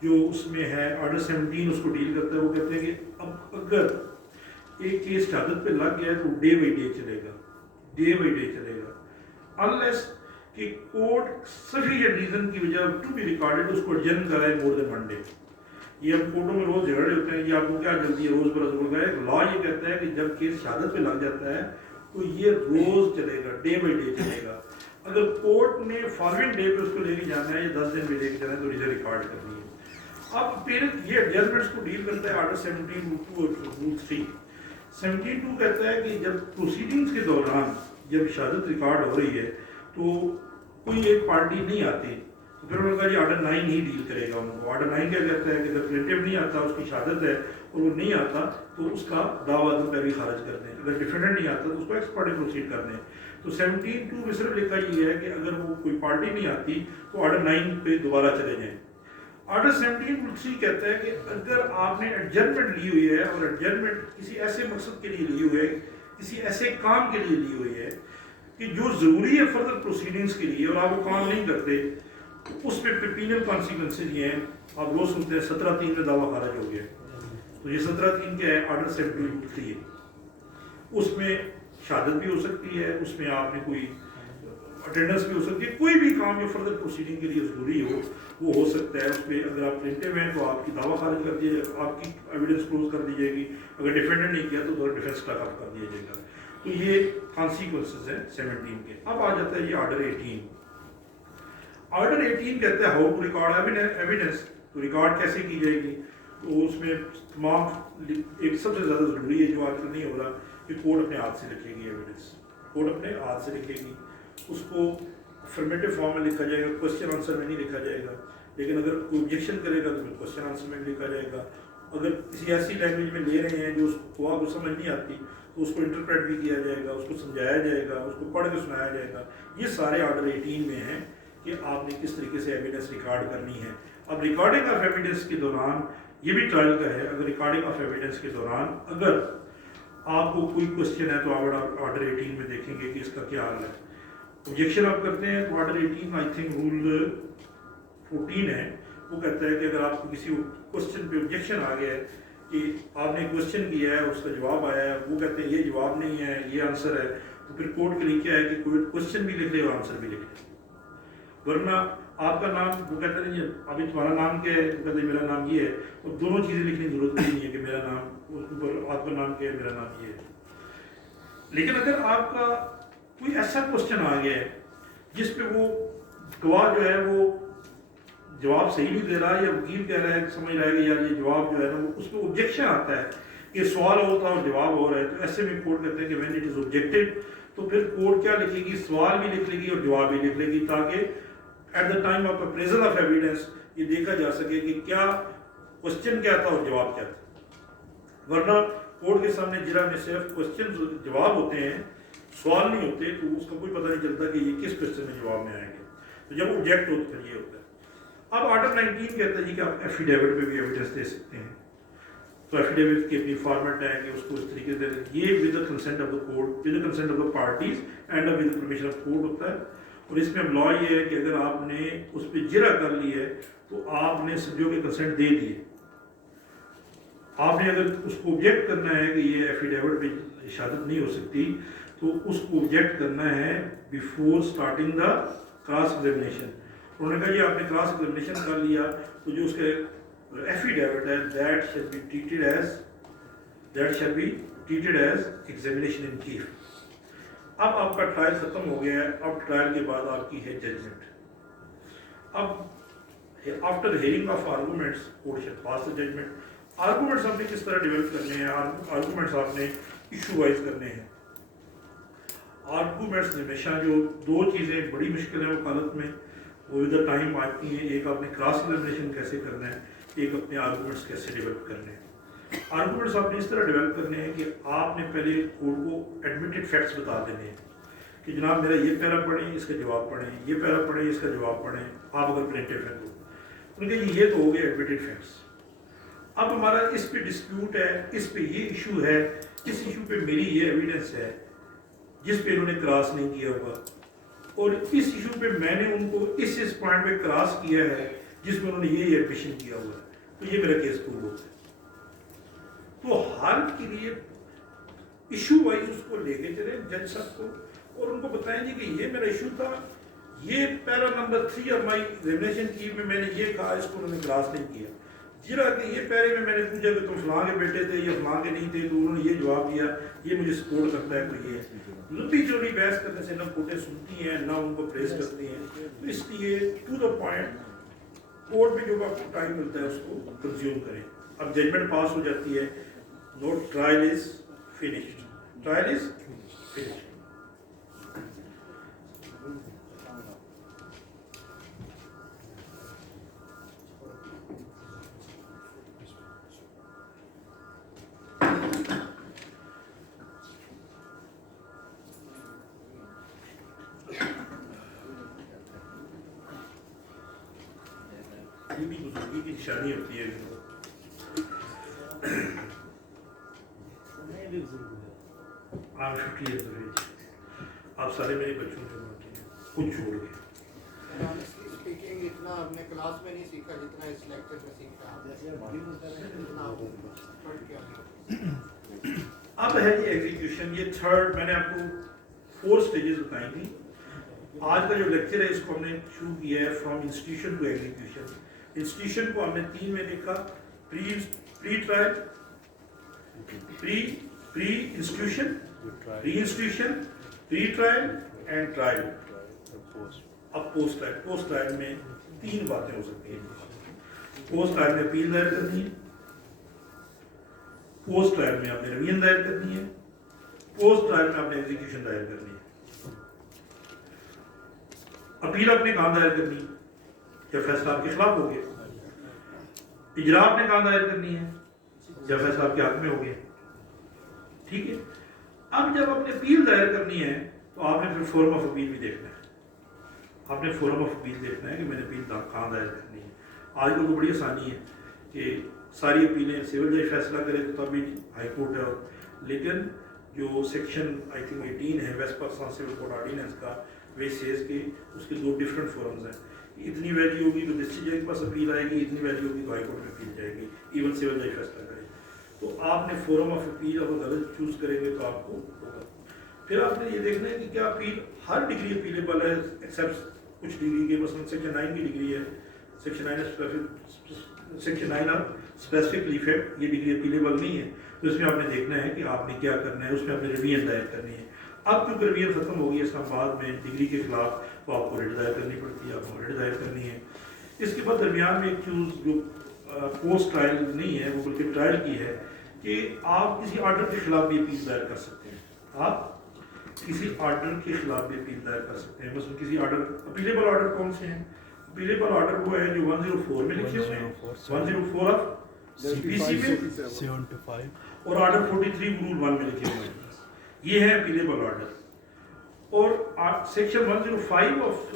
جو اس میں ہے آرڈر 17 اس کو ڈیل کرتا ہے. وہ کہتے ہیں کہ اب اگر ایک کیس شہادت پہ لگ گیا ہے تو ڈے بائی ڈے چلے گا، ڈے بائی ڈے چلے گا انلیس کہ کورٹ سفیشینٹ ریزن کی وجہ ٹو بی ریکارڈڈ اس کو ایڈجرن کرائے مور دین 1 ڈے. یہ ہم کورٹوں میں روز جھگڑے ہوتے ہیں، یہ آپ کو کیا جلدی ہے روز برس ہو گئے. لا یہ کہتا ہے کہ جب کیس شہادت پہ لگ جاتا ہے تو یہ روز چلے گا، ڈے بائی ڈے چلے گا. اگر کورٹ نے فالوئنگ ڈے پہ اس کو لے کے جانا ہے یا 10 دن پہ لے کے جانا ہے تو ریزن ریکارڈ کرنی ہے. اب پھر یہ ایڈجسٹمنٹس کو ڈیل کرتا ہے آرڈر 17 رول 3. 17(2) کہتا ہے کہ جب پروسیڈنگز کے دوران جب شہادت ریکارڈ ہو رہی ہے تو کوئی ایک پارٹی نہیں آتی تو پھر انہوں نے کہا جی آرڈر 9 ہی ڈیل کرے گا ان کو. آرڈر 9 کیا کہتا ہے کہ اگر پلینٹیف نہیں آتا، اس کی شہادت ہے اور وہ نہیں آتا تو اس کا دعویٰ تو بھی خارج کر دیں. اگر ڈیفینڈنٹ نہیں آتا تو اس کو ایکس پارٹی پروسیڈ کر دیں. تو 17(2) میں صرف لکھا یہ ہے کہ اگر وہ کوئی پارٹی نہیں آتی تو آرڈر 9 پہ دوبارہ چلے جائیں. آرڈر 17(3) کہتا ہے کہ اگر آپ نے ایڈجسٹمنٹ لی ہوئی ہے اور ایڈجسٹمنٹ کسی ایسے مقصد کے لیے لی ہوئی ہے، کسی ایسے کام کے لیے لی ہوئی ہے کہ جو ضروری ہے فردر پروسیڈنگز کے لیے اور آپ وہ کام نہیں کرتے تو اس پہ پینل کانسیکوینسز یہ ہیں. آپ روز سنتے ہیں 17(3) میں دعویٰ خارج ہو گیا. تو یہ 17(3) کیا ہے؟ آرڈر 17(3) ہے. اس میں شہادت بھی ہو سکتی ہے، اس میں آپ نے کوئی اٹینڈنس بھی ہو سکتی ہے، کوئی بھی کام جو فردر پروسیڈنگ کے لیے ضروری ہو وہ ہو سکتا ہے. اس پہ اگر آپ پلینٹیو ہیں تو آپ کی دعویٰ خارج کر دیے، آپ کی ایویڈنس کلوز کر دی جائے گی. اگر ڈیفینڈنٹ نہیں کیا تو ڈیفینس کا حق کر دیا جائے گا. تو یہ کانسیکوینسز ہیں 17 کے. اب آ جاتا ہے یہ آرڈر 18. آرڈر 18 کہتا ہے ہاؤ ٹو ریکارڈ ایویڈنس. تو ریکارڈ کیسے کی جائے گی؟ تو اس میں تمام ایک سب سے زیادہ ضروری ہے جو آج کل نہیں ہو رہا کہ کورٹ اپنے ہاتھ سے لکھے گی ایویڈنس. کورٹ اپنے ہاتھ سے لکھے گی، اس کو افرمیٹو فارم میں لکھا جائے گا، کوشچن آنسر میں نہیں لکھا جائے گا. لیکن اگر کوئی آبجیکشن کرے گا تو پھر کوشچن آنسر میں لکھا جائے گا. اگر کسی ایسی لینگویج میں لے رہے ہیں جو اس کو کو سمجھ نہیں آتی تو اس کو انٹرپریٹ بھی کیا جائے گا, اس کو سمجھایا جائے گا, اس کو پڑھ کے سنایا جائے گا. یہ سارے آرڈر 18 میں ہیں کہ آپ نے کس طریقے سے ایویڈنس ریکارڈ کرنی ہے. اب ریکارڈنگ آف ایویڈنس کے دوران یہ بھی ٹرائل کا ہے. اگر ریکارڈنگ آف ایویڈنس کے دوران اگر آپ کو کوئی کوشچن ہے تو آپ آرڈر 18 میں دیکھیں گے کہ اس کا کیا حال ہے. آبجیکشن آپ کرتے ہیں تو آرڈر 18 آئی تھنک رول 14 ہے, وہ کہتا ہے کہ اگر آپ کو کسی کوشچن پہ آبجیکشن آ گیا ہے کہ آپ نے کوشچن کیا ہے اس کا جواب آیا ہے, وہ کہتے ہیں یہ جواب نہیں ہے یہ آنسر ہے, تو پھر کورٹ کے لیے کیا ہے کہ کوئی کوشچن بھی لکھ لے اور آنسر بھی لکھ لے. ورنہ آپ کا نام وہ کہتے ہیں ابھی تمہارا نام کیا ہے, وہ کہتے ہیں میرا نام یہ ہے, اور دونوں چیزیں لکھنے کی ضرورت نہیں ہے کہ میرا نام اس کے اوپر آپ کا نام کیا ہے میرا نام یہ ہے. لیکن اگر آپ کا کوئی ایسا کوشچن آ گیا ہے جس پہ وہ گواہ جو ہے وہ جواب صحیح نہیں دے رہا, یا وکیل کہہ رہا ہے سمجھ رہا ہے کہ یار یہ جواب جو ہے نا اس پہ آبجیکشن آتا ہے کہ سوال ہوتا ہے اور جواب ہو رہا ہے, تو ایسے میں کورٹ کہتے ہیں کہ وین اٹ از آبجیکٹڈ تو پھر کورٹ کیا لکھے گی, سوال بھی لکھ لے گی اور جواب بھی لکھ لے گی, تاکہ at the time of appraisal of evidence یہ دیکھا جا سکے کہ کیا کوشچن کیا تھا اور جواب کیا تھا. ورنہ کورٹ کے سامنے جرا میں صرف کوشچن جواب ہوتے ہیں, سوال نہیں ہوتے, تو اس کا کوئی پتہ نہیں چلتا کہ یہ کس کوشچن میں جواب میں آئیں گے. تو جب آبجیکٹ ہو تو پھر یہ ہوتا ہے. اب آرڈر 19 کہتا ہے جی کہ آپ ایفیڈیوٹ پہ بھی ایویڈنس دے سکتے ہیں. تو ایفیڈیوٹ کی اپنی فارمیٹ ہے کہ اس کو اس طریقے سے یہ with the consent of the court, with the consent of the parties and with the permission of court ہوتا ہے. اور اس میں لا یہ ہے کہ اگر آپ نے اس پہ جرا کر لی ہے تو آپ نے سبھیوں کے کنسنٹ دے دیے. آپ نے اگر اس کو آبجیکٹ کرنا ہے کہ یہ ایفیڈیوٹ پہ شہادت نہیں ہو سکتی تو اس کو آبجیکٹ کرنا ہے before starting the cross examination. انہوں نے کہا یہ آپ نے کراس ایگزامینیشن کر لیا تو جو اس کا ایفیڈیوٹ ہے that shall be treated as examination in chief. اب آپ کا ٹرائل ختم ہو گیا ہے, اب ٹرائل کے بعد آپ کی ہے ججمنٹ. اب after hearing of arguments court shall pass the judgment. Arguments آپ نے کس طرح ڈیولپ کرنے ہیں, آرگومنٹس آپ نے ایشو وائز کرنے ہیں. آرگومنٹس ہمیشہ جو دو چیزیں بڑی مشکل ہیں وکالت میں وہ ود دا ٹائم آتی ہیں, ایک آپ نے کراس ایگزامینیشن کیسے کرنا ہے, ایک اپنے آرگومنٹس کیسے ڈیولپ کرنے ہیں. آرگومنٹس آپ نے اس طرح ڈیولپ کرنے ہیں کہ آپ نے پہلے کورٹ کو ایڈمیٹڈ فیکٹس بتا دینے ہیں کہ جناب میرا یہ پیرا پڑھیں اس کا جواب پڑھیں, یہ پیرا پڑھیں اس کا جواب پڑھیں, آپ اگر پلینٹف ہیں تو. انہوں نے کہا یہ تو ہو گئے ایڈمیٹڈ فیکٹس. اب ہمارا اس پہ ڈسپیوٹ ہے, اس پہ یہ ایشو ہے, اس ایشو پہ میری یہ ایویڈنس ہے جس پہ انہوں نے کراس نہیں کیا ہوگا, اور اس ایشو پہ میں نے ان کو اس پوائنٹ پہ کراس کیا ہے جس میں انہوں نے یہ ایڈمیشن کیا ہوا ہے, تو یہ میرا کیس پروو ہوتا ہے. تو حل کے لیے ایشو وائز اس کو لے کے چلیں جج صاحب کو اور ان کو بتائیں جی کہ یہ میرا ایشو تھا, یہ پیرا نمبر 3 آف مائی ایگزامینیشن کی میں نے یہ کہا, اس کو انہوں نے کراس نہیں کیا. جرا کہ یہ پیرے میں نے پوچھا کہ تم فلاں کے بیٹے تھے یا فلاں کے نہیں تھے, تو انہوں نے یہ جواب دیا, یہ مجھے سپورٹ کرتا ہے. تو یہ لمبی چوڑی بحث کرنے سے نہ کورٹیں سنتی ہیں نہ ان کو پریس کرتی ہیں. تو اس لیے ٹو دا پوائنٹ کورٹ میں جو آپ کو ٹائم ملتا ہے اس کو کنزیوم کریں. اب ججمنٹ پاس ہو جاتی ہے, now trial is finished, trial is finished. یہ بھی بزرگی کی نشانی ہوتی ہے. آپ 50 ایئرز آف ایج, آپ سارے میرے بچوں کے ہوتے ہیں کچھ چھوڑ کے. اسپیکنگ اتنا آپ نے کلاس میں نہیں سیکھا جتنا اس لیکچر میں سیکھا. اب ہے یہ ایگزیکیوشن, یہ تھرڈ میں نے آپ کو 4 سٹیجز بتائی تھیں. آج کا جو لیکچر ہے اس کو ہم نے شروع کیا ہے from institution to execution. Institution کو ہم نے 3 میں دیکھا, pre trial, pre institution, re institution, pre trial and trial. اب پوسٹ ٹرائل. پوسٹ ٹرائل میں 3 باتیں ہو سکتی ہیں. پوسٹ ٹرائل میں اپیل دائر کرنی ہے, پوسٹ ٹرائل میں آپ نے روین دائر کرنی ہے, پوسٹ ٹرائل میں آپ نے ایگزیکیوشن دائر کرنی ہے. اپیل آپ نے کہاں دائر کرنی ہے, جب فیصلہ آپ کے خلاف ہو گیا. اجرا آپ نے کہاں دائر کرنی ہے؟ جب فیصلہ آپ کے حق میں ہو گیا. ٹھیک ہے. اب جب آپ نے اپیل دائر کرنی ہے تو آپ نے پھر فورم آف اپیل بھی دیکھنا ہے. آپ نے فورم آف اپیل دیکھنا ہے کہ میں نے اپیل کہاں دائر کرنی ہے. آج کل تو بڑی آسانی ہے کہ ساری اپیلیں سول جج فیصلہ کرے تو تبھی ہائی کورٹ ہے. لیکن جو سیکشن آئی تھنک 18 ہے West Pakistan civil code ordinance کا، وہ سیز کہ اس کے 2 ڈفرینٹ فورمز ہیں. اتنی ویلیو ہوگی تو ڈسٹرکٹ جج کے پاس اپیل آئے گی، اتنی ویلیو ہوگی تو ہائی کورٹ میں اپیل جائے گی، ایون سول جج فیصلہ کرے. تو آپ نے فورم آف اپیل اگر غلط چوز کریں گے تو آپ کو ہوگا. پھر آپ نے یہ دیکھنا ہے کہ کیا اپیل ہر ڈگری اپیلیبل ہے ایکسیپٹ کچھ ڈگری کے. مثلاً سیکشن 9 کی ڈگری ہے، سیکشن 9 اسپیسیفک ڈیفیکٹ، یہ ڈگری اپیلیبل نہیں ہے. تو اس میں آپ نے دیکھنا ہے کہ آپ نے کیا کرنا ہے، اس میں آپ نے ریویژن دائر کرنی ہے. اب کیونکہ ریویژن ختم ہو گئی اسلام آباد میں ڈگری کے خلاف، تو آپ کو ریٹ دائر کرنی پڑتی ہے، آپ کو ریٹ دائر کرنی ہے. اس کے بعد درمیان میں ایک چیز جو پوسٹ ٹرائل نہیں ہے، وہ بلکہ ٹرائل کی ہے کہ آپ کسی آرڈر کے خلاف بھی اپیل دائر کر سکتے ہیں. آپ کسی آرڈر کے خلاف بھی اپیل دائر کر سکتے ہیں. مثلا کسی آرڈر، اپیلیبل آرڈر کون سے ہیں؟ اپیلیبل آرڈر وہ ہے جو 104 میں لکھے ہوئے ہیں، 104 آف سی سی میں، 75 اور آرڈر 43 رول 1 میں لکھے ہوئے ہیں. یہ ہے اپیلیبل آرڈر. اور سیکشن 105 آف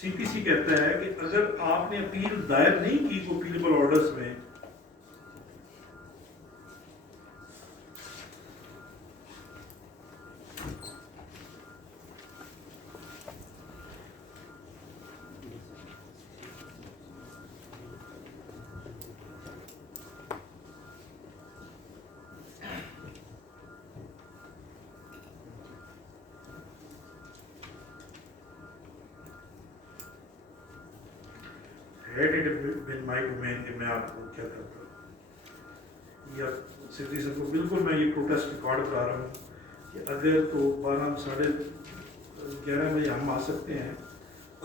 سی پی سی کہتا ہے کہ اگر آپ نے اپیل دائر نہیں کی تو اپیلیبل آرڈرز میں had it been my domain کہ میں آپ کو کیا کرتا ہوں، یا سٹیزن کو بالکل میں یہ پروٹیسٹ ریکارڈ کرا رہا ہوں کہ اگر تو 12 ساڑھے 11 بجے ہم آ سکتے ہیں،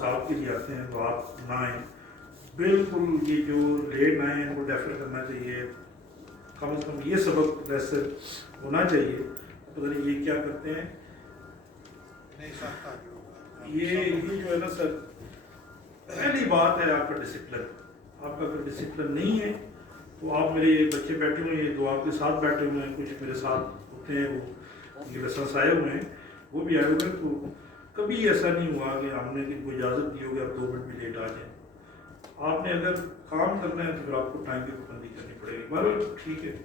آپ کے لیے آتے ہیں تو آپ نہ آئیں. بالکل یہ جو لیٹ نہ آئیں ان کو ڈیفر کرنا چاہیے. کم از کم یہ سبق لیسن ہونا چاہیے. پتہ نہیں یہ کیا کرتے ہیں. یہ جو ہے نا سر، پہلی بات ہے آپ کا ڈسپلن. آپ کا اگر ڈسپلن نہیں ہے تو آپ، میرے بچے بیٹھے ہوئے ہیں، جو آپ کے ساتھ بیٹھے ہوئے ہیں، کچھ میرے ساتھ ہوتے ہیں، وہ ان کے لائسنس آئے ہوئے ہیں، وہ بھی آئے ہوئے ہیں، تو کبھی ایسا نہیں ہوا کہ ہم نے ان کو اجازت دی ہوگی آپ 2 منٹ بھی لیٹ آ جائیں. آپ نے اگر کام کرنا ہے تو پھر آپ کو ٹائم کی پابندی کرنی پڑے گی. بہرحال ٹھیک ہے.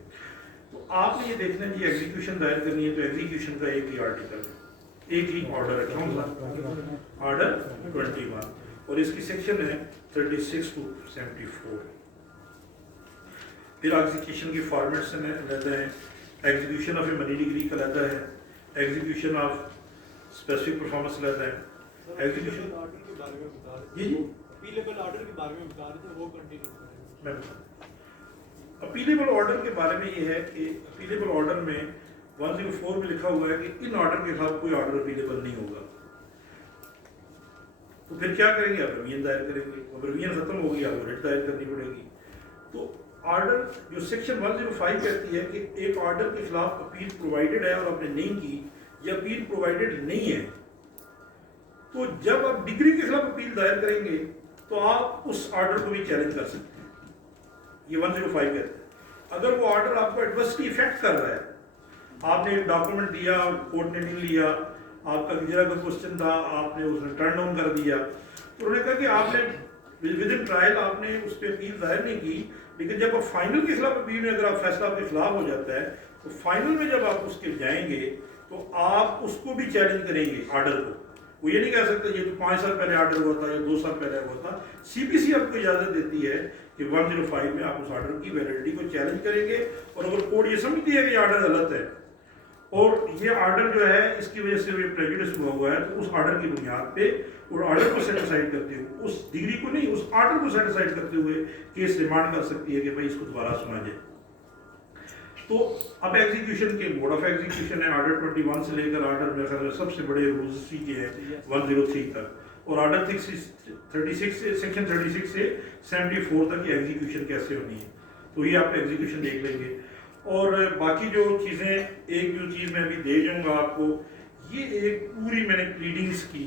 تو آپ نے یہ دیکھنا ہے جی ایگزیکیوشن دائر کرنی ہے تو ایگزیکیوشن کا ایک ہی آرٹیکل ہے، ایک ہی آرڈر ہے. کون سا آرڈر 21، اور اس کی سیکشن ہے 36 to 74. پھر ایگزیکیوشن کی فارمیٹ سے علیحدہ ہیں. Execution of a money degree کا علیحدہ ہے، ایگزیکیوشن آف اسپیسیفک پرفارمنس علیحدہ ہے. ایگزیکیوشن آرڈر کے بارے میں بتا رہے جی جی اپیلیبل آرڈر کے بارے میں بتا رہے تھے، وہ کنٹینیو کریں. میں اپیلیبل آرڈر کے بارے میں یہ ہے کہ اپیلیبل آرڈر میں 104 میں لکھا ہوا ہے کہ ان آرڈر کے خلاف کوئی آرڈر اپیلیبل نہیں ہوگا. تو پھر کیا کریں گے؟ آپ ریویژن دائر کریں گے. اب ریویژن ختم ہوگی، آپ کو ریٹ دائر کرنی پڑے گی. تو آرڈر جو سیکشن 105 کہتی ہے کہ ایک آرڈر کے خلاف اپیل پرووائڈڈ ہے اور آپ نے نہیں کی، یا اپیل پرووائڈڈ نہیں ہے، تو جب آپ ڈگری کے خلاف اپیل دائر کریں گے تو آپ اس آرڈر کو بھی چیلنج کر سکتے ہیں. یہ 105 کہتا ہے. اگر وہ آرڈر آپ کو ایڈورسلی افیکٹ کر رہا ہے، آپ نے ایک ڈاکومنٹ دیا، کورٹ نے نہیں لیا، آپ کا اجرا کا کوشچن تھا، آپ نے اس میں ٹرن ڈاؤن کر دیا، تو انہوں نے کہا کہ آپ نے ود ان ٹرائل آپ نے اس پہ اپیل ظاہر نہیں کی، لیکن جب آپ فائنل کے خلاف اپیل میں اگر آپ فیصلہ آپ کے خلاف ہو جاتا ہے تو فائنل میں جب آپ اس کے جائیں گے تو آپ اس کو بھی چیلنج کریں گے آرڈر کو. وہ یہ نہیں کہہ سکتے یہ تو 5 سال پہلے آرڈر ہوا تھا یا 2 سال پہلے ہوا تھا. سی پی سی آپ کو اجازت دیتی ہے کہ 105 میں آپ اس آرڈر کی ویلیڈیٹی کو چیلنج کریں گے، اور اگر کورٹ یہ سمجھتی ہے کہ یہ آرڈر غلط ہے اور یہ آرڈر جو ہے اس کی وجہ سے پریجوڈس ہوا ہے، تو اس آرڈر کی بنیاد پہ اور آرڈر کو سیٹ اسائڈ کرتے ہوئے، اس ڈگری کو نہیں، اس آرڈر کو سیٹ اسائڈ کرتے ہوئے کیس ڈیمانڈ کر سکتی ہے کہ بھائی اس کو دوبارہ سنا جائے. تو اب ایگزیکیوشن کے موڈ آف ایگزیکیوشن ہے آرڈر 21 سے لے کر آرڈر میں خیال سب سے بڑے رولز کے ہیں 103 تک، اور آرڈر 36 سے سیکشن 36 سے 74 تک یہ ایگزیکیوشن کیسے ہونی ہے. تو یہ آپ ایگزیکیوشن دیکھ لیں گے. اور باقی جو چیزیں، ایک جو چیز میں ابھی دے جاؤں گا آپ کو، یہ ایک پوری میں نے پلیڈنگز کی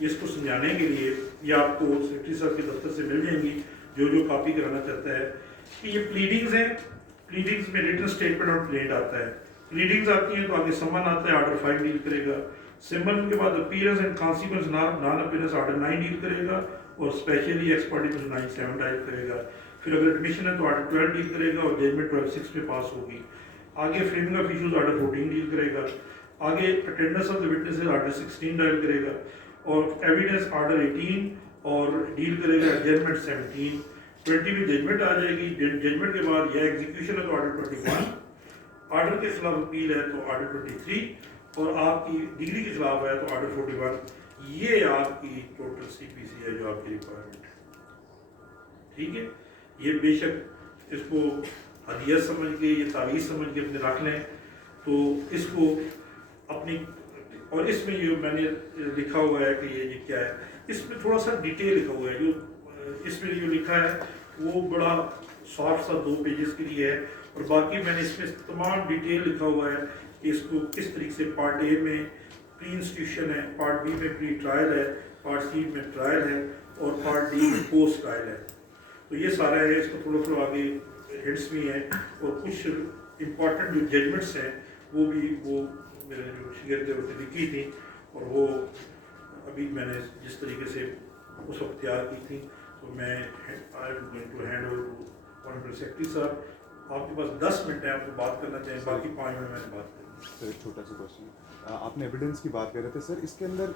اس کو سمجھانے کے لیے، یہ آپ کو سیکرٹری صاحب کے دفتر سے مل جائیں گی جو کاپی کرانا چاہتا ہے، کہ یہ پلیڈنگز ہیں. پلیڈنگز میں ریٹن اسٹیٹمنٹ اور پلیٹ آتا ہے. پلیڈنگز آتی ہیں تو آگے سمن آتا ہے، آرڈر 5 ڈیل کرے گا. سمن کے بعد appearance and consequence non appearance order 9 deal کرے گا، اور اسپیشلی ایکس پارٹیکولر 9/7 ڈیل کرے گا. پھر اگر ایڈمیشن ہے تو آرڈر 12 ڈیل کرے گا، اور ججمنٹ 12/6 پہ پاس ہوگی. آگے framing of issues order 14 deal کرے گا. آگے attendance of the witnesses order 16 deal کرے گا، اور ایویڈنس آرڈر 18 اور ڈیل کرے گا ایڈجرمنٹ 17. 20 میں ججمنٹ آ جائے گی. ججمنٹ کے بعد یا ایگزیکیوشن ہے تو آرڈر 21، آرڈر کے خلاف اپیل ہے تو آرڈر 23، اور آپ کی ڈگری کے خلاف ہے تو آرڈر 41. یہ آپ کی ٹوٹل سی پی سی ہے جو آپ کی ریکوائرمنٹ ہے. ٹھیک ہے، یہ بے شک اس کو ہدیہ سمجھ کے، یہ تعویذ سمجھ کے اپنے رکھ لیں. تو اس کو اپنی، اور اس میں جو میں نے لکھا ہوا ہے کہ یہ کیا ہے، اس میں تھوڑا سا ڈیٹیل لکھا ہوا ہے. جو اس میں جو لکھا ہے وہ بڑا سافٹ سا 2 پیجز کے لیے ہے، اور باقی میں نے اس میں تمام ڈیٹیل لکھا ہوا ہے کہ اس کو کس طریقے سے پارٹ اے میں پری انسٹیٹیوشن ہے، پارٹ بی میں پری ٹرائل ہے، پارٹ سی میں ٹرائل ہے، اور پارٹ ڈی میں پوسٹ ٹرائل ہے. تو یہ سارا ہے. اس کو تھوڑا آگے ہنٹس بھی ہیں، اور کچھ امپورٹنٹ جو ججمنٹس ہیں وہ بھی وہ میرے جو شاگرد تھے انہوں نے لکھی تھیں، اور وہ ابھی میں نے جس طریقے سے اس وقت تیار کی تھی. تو میں I am going to hand over to honourable secretary صاحب. آپ کے پاس 10 منٹ ہیں، آپ کو بات کرنا چاہیں، باقی 5 منٹ میں نے بات کرنی. سر ایک چھوٹا سا کوشچن، آپ نے ایویڈنس کی بات کر رہے تھے سر. اس کے اندر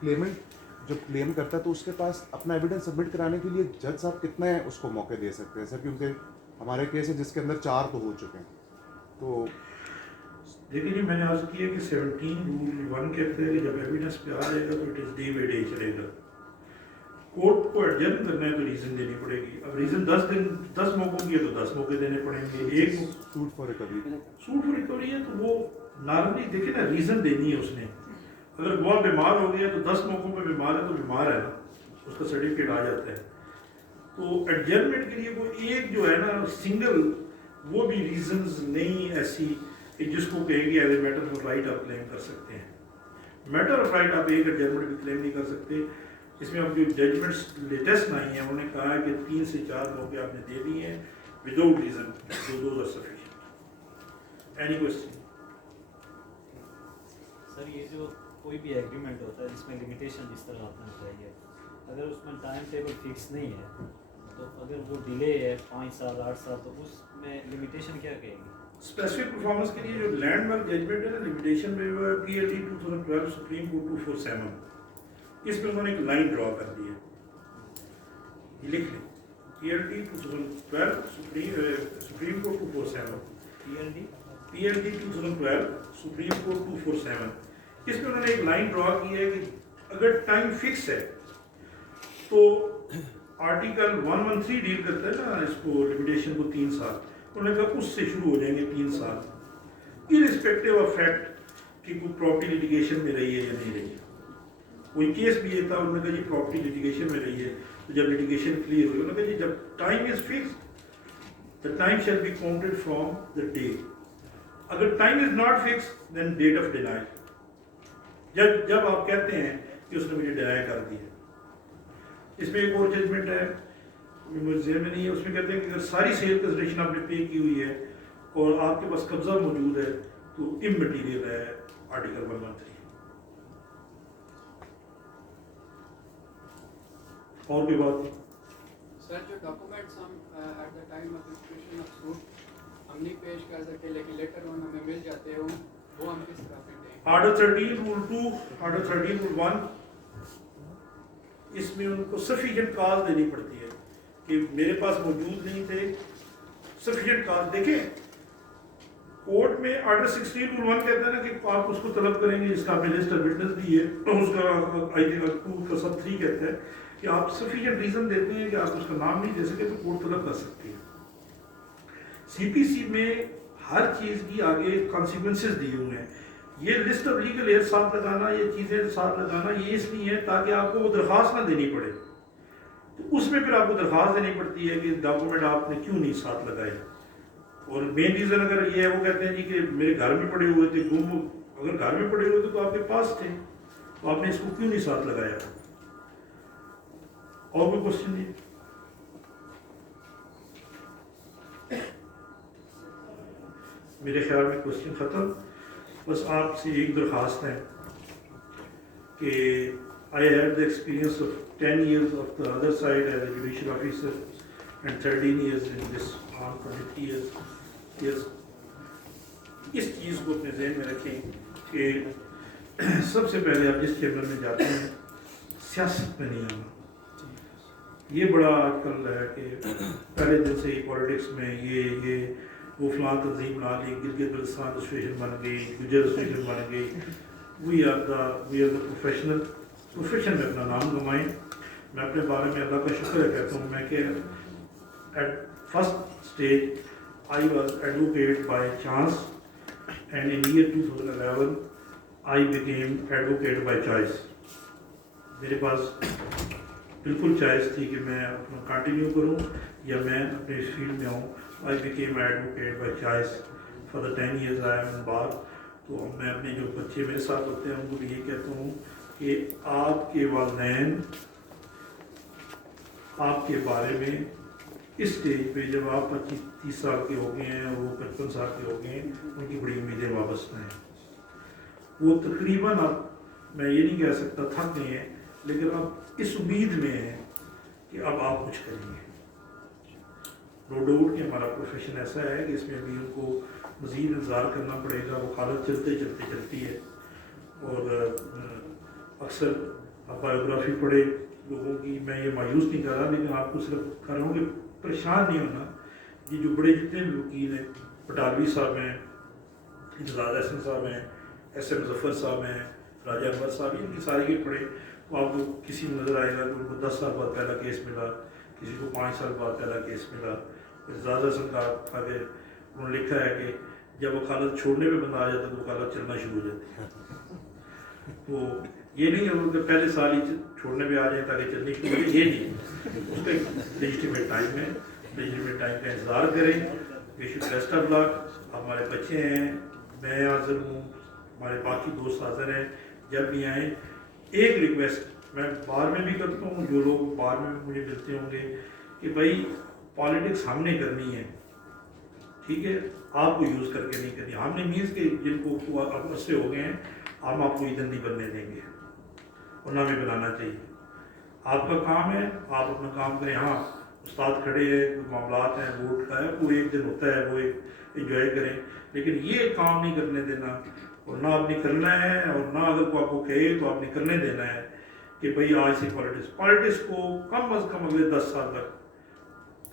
کلیمنٹ جب کلیم کرتا ہے تو اس کے پاس اپنا ایویڈنس سبمٹ کرانے کے لیے جج صاحب کتنے اس کو موقع دے سکتے ہیں سر؟ کیونکہ ہمارے کیس ہے جس کے اندر 4 تو ہو چکے ہیں. تو دیکھیے جی، میں نے عرض کیا کہ 17 رول 1 کہتے ہیں کہ جب ایویڈنس پہ آ جائے گا تو it is day by day چلے گا. کورٹ کو ایڈجرن کرنا ہے تو ریزن دینی پڑے گی. اب ریزن 10 موقعوں کی ہے تو 10 موقع دینے پڑیں گے. ایک سوٹ فار ریکوری ہے تو وہ نارملی دیکھیں نا، ریزن دینی ہے اس نے. اگر گواہ بیمار ہو گیا تو 10 موقعوں پہ بیمار ہے تو بیمار ہے نا، اس کا سرٹیفکیٹ آ جاتا ہے. تو ایڈجرمنٹ کے لیے وہ ایک جو ہے نا سنگل، وہ بھی ریزنز نہیں ایسی کہ جس کو کہیں گے as a matter of right آپ کلیم کر سکتے ہیں. میٹر آف رائٹ آپ ایک ایڈجرمنٹ بھی کلیم نہیں کر سکتے. اس میں اب جو ججمنٹس لیٹسٹ آئی ہیں انہوں نے کہا ہے کہ 3 سے 4 موقع آپ نے دے دیے ہیں without reason. Those are sufficient. Any question? Sir یہ جو کوئی بھی ایگریمنٹ ہوتا ہے جس میں لمیٹیشن جس طرح آپ نے بتائی ہے، اگر اس میں ٹائم ٹیبل فکس نہیں ہے تو اگر وہ ڈیلے ہے 5 سال 8 سال تو اس میں لمیٹیشن کیا کہے گی؟ اسپیسیفک پرفارمنس کے لیے جو لینڈ مارک ججمنٹ ہے نا، لمیٹیشن میں وہ ہے PLD 2012 سپریم کورٹ 247. اس میں انہوں نے ایک لائن ڈرا کر دی ہے، یہ لکھ لیں. PLD 2012 supreme court 247. PLD 2012 supreme court 247. اس میں انہوں نے ایک لائن ڈرا کی ہے کہ اگر ٹائم فکس ہے تو آرٹیکل 113 ڈیل کرتا ہے نا اس کو لمیٹیشن کو 3 سال. انہوں نے کہا اس سے شروع ہو جائیں گے 3 سال، irrespective آف فیکٹ کہ کوئی پراپرٹی لٹیگیشن میں رہی ہے یا نہیں رہی ہے. کوئی کیس بھی یہ تھا، انہوں نے کہا جی پراپرٹی لٹیگیشن میں رہی ہے. تو جب لٹیگیشن کلیئر ہوئی، انہوں نے کہا جی جب time is fix the time shall be counted from the day. اگر time is not fix then date of deny. جب آپ کہتے ہیں کہ اس نے مجھے ڈینائی کر دیا. اس میں ایک اور ججمنٹ ہے مجھے ذہن میں نہیں ہے، اس میں کہتے ہیں کہ اگر ساری سیل کنسیڈریشن آپ نے پے کی ہوئی ہے اور آپ کے پاس قبضہ موجود ہے تو امٹیریل ہے آرٹیکل 113. اور کوئی بات؟ سر جو ڈاکومنٹس ہم at the time of institution of suit ہم نہیں پیش کر سکتے لیکن لیٹر آن ہمیں مل جاتے ہیں، وہ ہم کس طرح کرتے ہیں؟ آرڈر 13 رول 2 آرڈر 13 رول 1 اس میں ان کو سفیشینٹ کاز دینی پڑتی ہے کہ میرے پاس موجود نہیں تھے. سفیشینٹ کاز دیکھیں کورٹ میں آرڈر 16 رول 1 کہتا ہے نا کہ آپ اس کو طلب کریں گے جس کا آپ نے لسٹ آف وٹنس دی ہے، تو اس کا آئی تھنک 2 کا سب 3 کہتا ہے کہ آپ سفیشینٹ ریزن دیتے ہیں کہ آپ اس کا نام نہیں دے سکے تو کورٹ طلب کر سکتی ہے. سی پی سی میں ہر چیز کی آگے کانسیکوینسز دیے ہوئے ہیں. یہ لسٹ آف لیگل ایئر ساتھ لگانا، یہ چیزیں ساتھ لگانا، یہ اس لیے ہے تاکہ آپ کو وہ درخواست نہ دینی پڑے. تو اس میں پھر آپ کو درخواست دینی پڑتی ہے کہ ڈاکومنٹ آپ نے کیوں نہیں ساتھ لگائے. اور مین ریزن اگر یہ ہے وہ کہتے ہیں جی کہ میرے گھر میں پڑے ہوئے تھے گم. اگر گھر میں پڑے ہوئے تھے تو آپ کے پاس تھے، تو آپ نے اس کو کیوں نہیں ساتھ لگایا؟ اور کوئی کوشچن نہیں؟ میرے خیال میں کوشچن ختم. بس آپ سے ایک درخواست ہے کہ I had the experience of 10 years of the other side as a judicial officer and 13 years in this arm 23 years. اس چیز کو اپنے ذہن میں رکھیں کہ سب سے پہلے آپ جس چیمبر میں جاتے ہیں سیاست میں نہیں آنا. یہ بڑا آج کل ہے کہ پہلے دن سے ہی پولیٹکس میں یہ وہ فلاں تنظیم بنا لی, گلگت بلتستان ایسوسیشن بن گئی, گجر ایسوسیشن بن گئی. We are the professional profession میں اپنا نام گنوائیں. میں اپنے بارے میں اللہ کا شکر ہے کہتا ہوں میں کہ at first stage I was advocate by chance and in year 2011 I became advocate by choice. میرے پاس بالکل چوائس تھی کہ میں اپنا کنٹینیو کروں یا میں اپنے اس فیلڈ میں آؤں. I became advocate by choice for the 10 years I am in bar. تو میں اپنے جو بچے میرے ساتھ ہوتے ہیں ان کو بھی یہ کہتا ہوں کہ آپ کے والدین آپ کے بارے میں اس سٹیج پہ جب آپ 25-30 سال کے ہو گئے ہیں اور وہ 55 سال کے ہو گئے ہیں, ان کی بڑی امیدیں وابستہ ہیں. وہ تقریباً اب میں یہ نہیں کہہ سکتا تھک گئے ہیں, لیکن اب اس امید میں ہیں کہ اب آپ کچھ کریں گے. نو ڈاؤٹ کہ ہمارا پروفیشن ایسا ہے کہ اس میں بھی ان کو مزید انتظار کرنا پڑے گا. وہ حالت چلتے چلتے چلتی ہے. اور اکثر آپ بایوگرافی پڑھے لوگوں کی, میں یہ مایوس نہیں کر رہا لیکن آپ کو صرف کہہ رہا ہوں کہ پریشان نہیں ہونا. یہ جو بڑے جتنے بھی وکیل ہیں, پٹالوی صاحب ہیں, اجلاس احسن صاحب ہیں, ایس ایم ظفر صاحب ہیں, راجہ انور صاحب, ان کی ساری کے پڑھے تو آپ کو کسی میں نظر آئے گا کہ ان کو 10 سال بعد پہلا کیس ملا, کسی کو 5 سال بعد پہلا کیس ملا. اجلاس احسن کا تھا کہ انہوں نے لکھا ہے کہ جب وکالت چھوڑنے پہ بندہ آ جاتا ہے تو وکالت چلنا شروع ہو جاتی ہے. تو یہ نہیں ہے کہ پہلے سال ہی چھوڑنے پہ آ جائیں تاکہ چلنی شروع ہو جائے, یہ نہیں. اس کا ایک لیجٹیمیٹ ٹائم ہے, لیجٹیمیٹ ٹائم کا انتظار کریں. وی شوڈ بیسٹ آف لک. ہمارے بچے ہیں, میں حاضر ہوں, ہمارے باقی دوست حاضر ہیں, جب بھی آئیں. ایک ریکویسٹ میں بار میں بھی کرتا ہوں, جو لوگ بار میں مجھے ملتے ہوں گے, کہ بھائی پالیٹکس ہم نے کرنی ہے, ٹھیک ہے, آپ کو یوز کر کے نہیں کرنی. ہم نے مینس کہ جن کو عرصے ہو گئے ہیں ہم آپ کو ادھر نہیں بننے دیں گے اور نہ بھی بنانا چاہیے. آپ کا کام ہے, آپ اپنا کام کریں. ہاں استاد کھڑے ہیں, کوئی معاملات ہیں, ووٹ کا ہے, وہ ایک دن ہوتا ہے, وہ ایک انجوائے کریں, لیکن یہ کام نہیں کرنے دینا. اور نہ آپ نے کرنا ہے, اور نہ اگر کوئی آپ کو کہے تو آپ نے کرنے دینا ہے کہ بھئی آج سے پالیٹکس کو کم از کم اگلے 10 سال تک,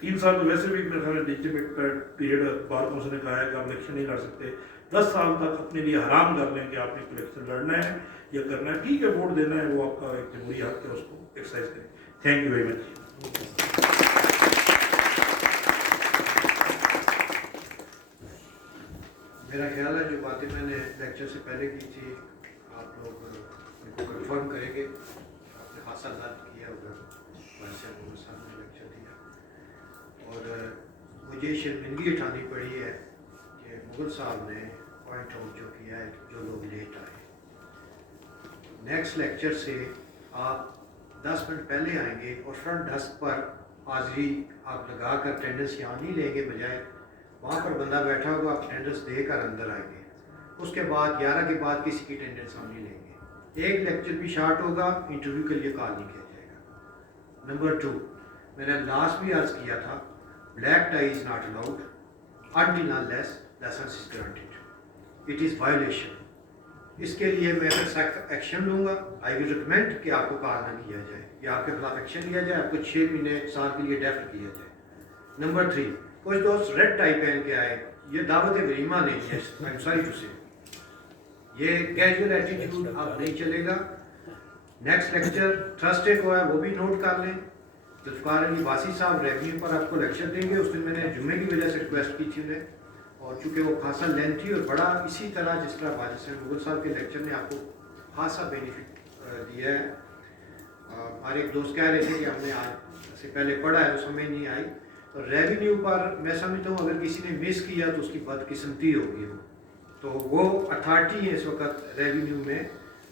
3 سال تو ویسے بھی میرے خیال میں لیجٹیمیٹ پیریڈ بار کونسل نے کہا ہے کہ آپ الیکشن نہیں لڑ سکتے. 10 سال تک اپنے لیے حرام کر لیں کہ آپ نے الیکشن لڑنا ہے یا کرنا ہے. ٹھیک ہے, ووٹ دینا ہے, وہ آپ کا ایک جمہوری حق ہے, اس کو ایکسرسائز کریں. Thank you very much. میرا خیال ہے جو باتیں میں نے لیکچر سے پہلے کی تھی آپ لوگ ان کو کنفرم کریں گے. آپ نے خاصا یاد کیا ہوگا, ویسے صاحب نے لیکچر دیا, اور مجھے شرمندگی اٹھانی پڑی ہے کہ مغل صاحب نے پوائنٹ آؤٹ جو کیا ہے جو لوگ لیٹ آئے. نیکسٹ لیکچر سے آپ 10 منٹ پہلے آئیں گے اور فرنٹ ڈیسک پر حاضری آپ لگا کر اٹینڈنس یہاں نہیں لیں گے, بجائے وہاں پر بندہ بیٹھا ہوگا, آپ اٹینڈنس دے کر اندر آئیں گے. اس کے بعد 11 کے بعد کسی کی اٹینڈنس ہم نہیں لیں گے. ایک لیکچر بھی شارٹ ہوگا, انٹرویو کے لیے کال نہیں کیا جائے گا. نمبر 2, میں نے لاسٹ بھی عرض کیا تھا, black tie is not allowed until unless license is granted. It is violation. اس کے لیے میں اگر سخت ایکشن لوں گا, آئی ول ریکمینڈ کہ آپ کو کال نہ کیا جائے یا آپ کے خلاف ایکشن لیا جائے, آپ کو 6 مہینے سال کے لیے ڈیفر کیا جائے. نمبر 3, کچھ دوست ریڈ ٹائی پہن کے آئے, یہ دعوت ولیمہ نہیں ہے, آئی ایم سوری ٹو سے, یہ کیجول ایٹیٹیوڈ اب نہیں چلے گا. نیکسٹ لیکچر تھرسڈے کو ہے, وہ بھی نوٹ کر لیں. ذوالفقار علی باسی صاحب ریونیو پر آپ کو لیکچر دیں گے. اس دن میں نے جمعے کی وجہ سے ریکویسٹ کی تھی انہیں, اور چونکہ وہ خاصا لینتھی اور بڑا, اسی طرح جس طرح واجد حسین مغل صاحب کے لیکچر نے آپ کو خاصا بینیفٹ دیا ہے. ہمارے ایک دوست کہہ رہے تھے کہ ہم نے آج سے پہلے پڑھا ہے تو سمجھ نہیں آئی. تو ریونیو پر میں سمجھتا ہوں اگر کسی نے مس کیا تو اس کی بدقسمتی ہوگی. تو وہ اتھارٹی ہے اس وقت ریونیو میں,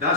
10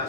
10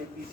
IPC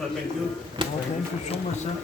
Thank you. Thank you so much, sir.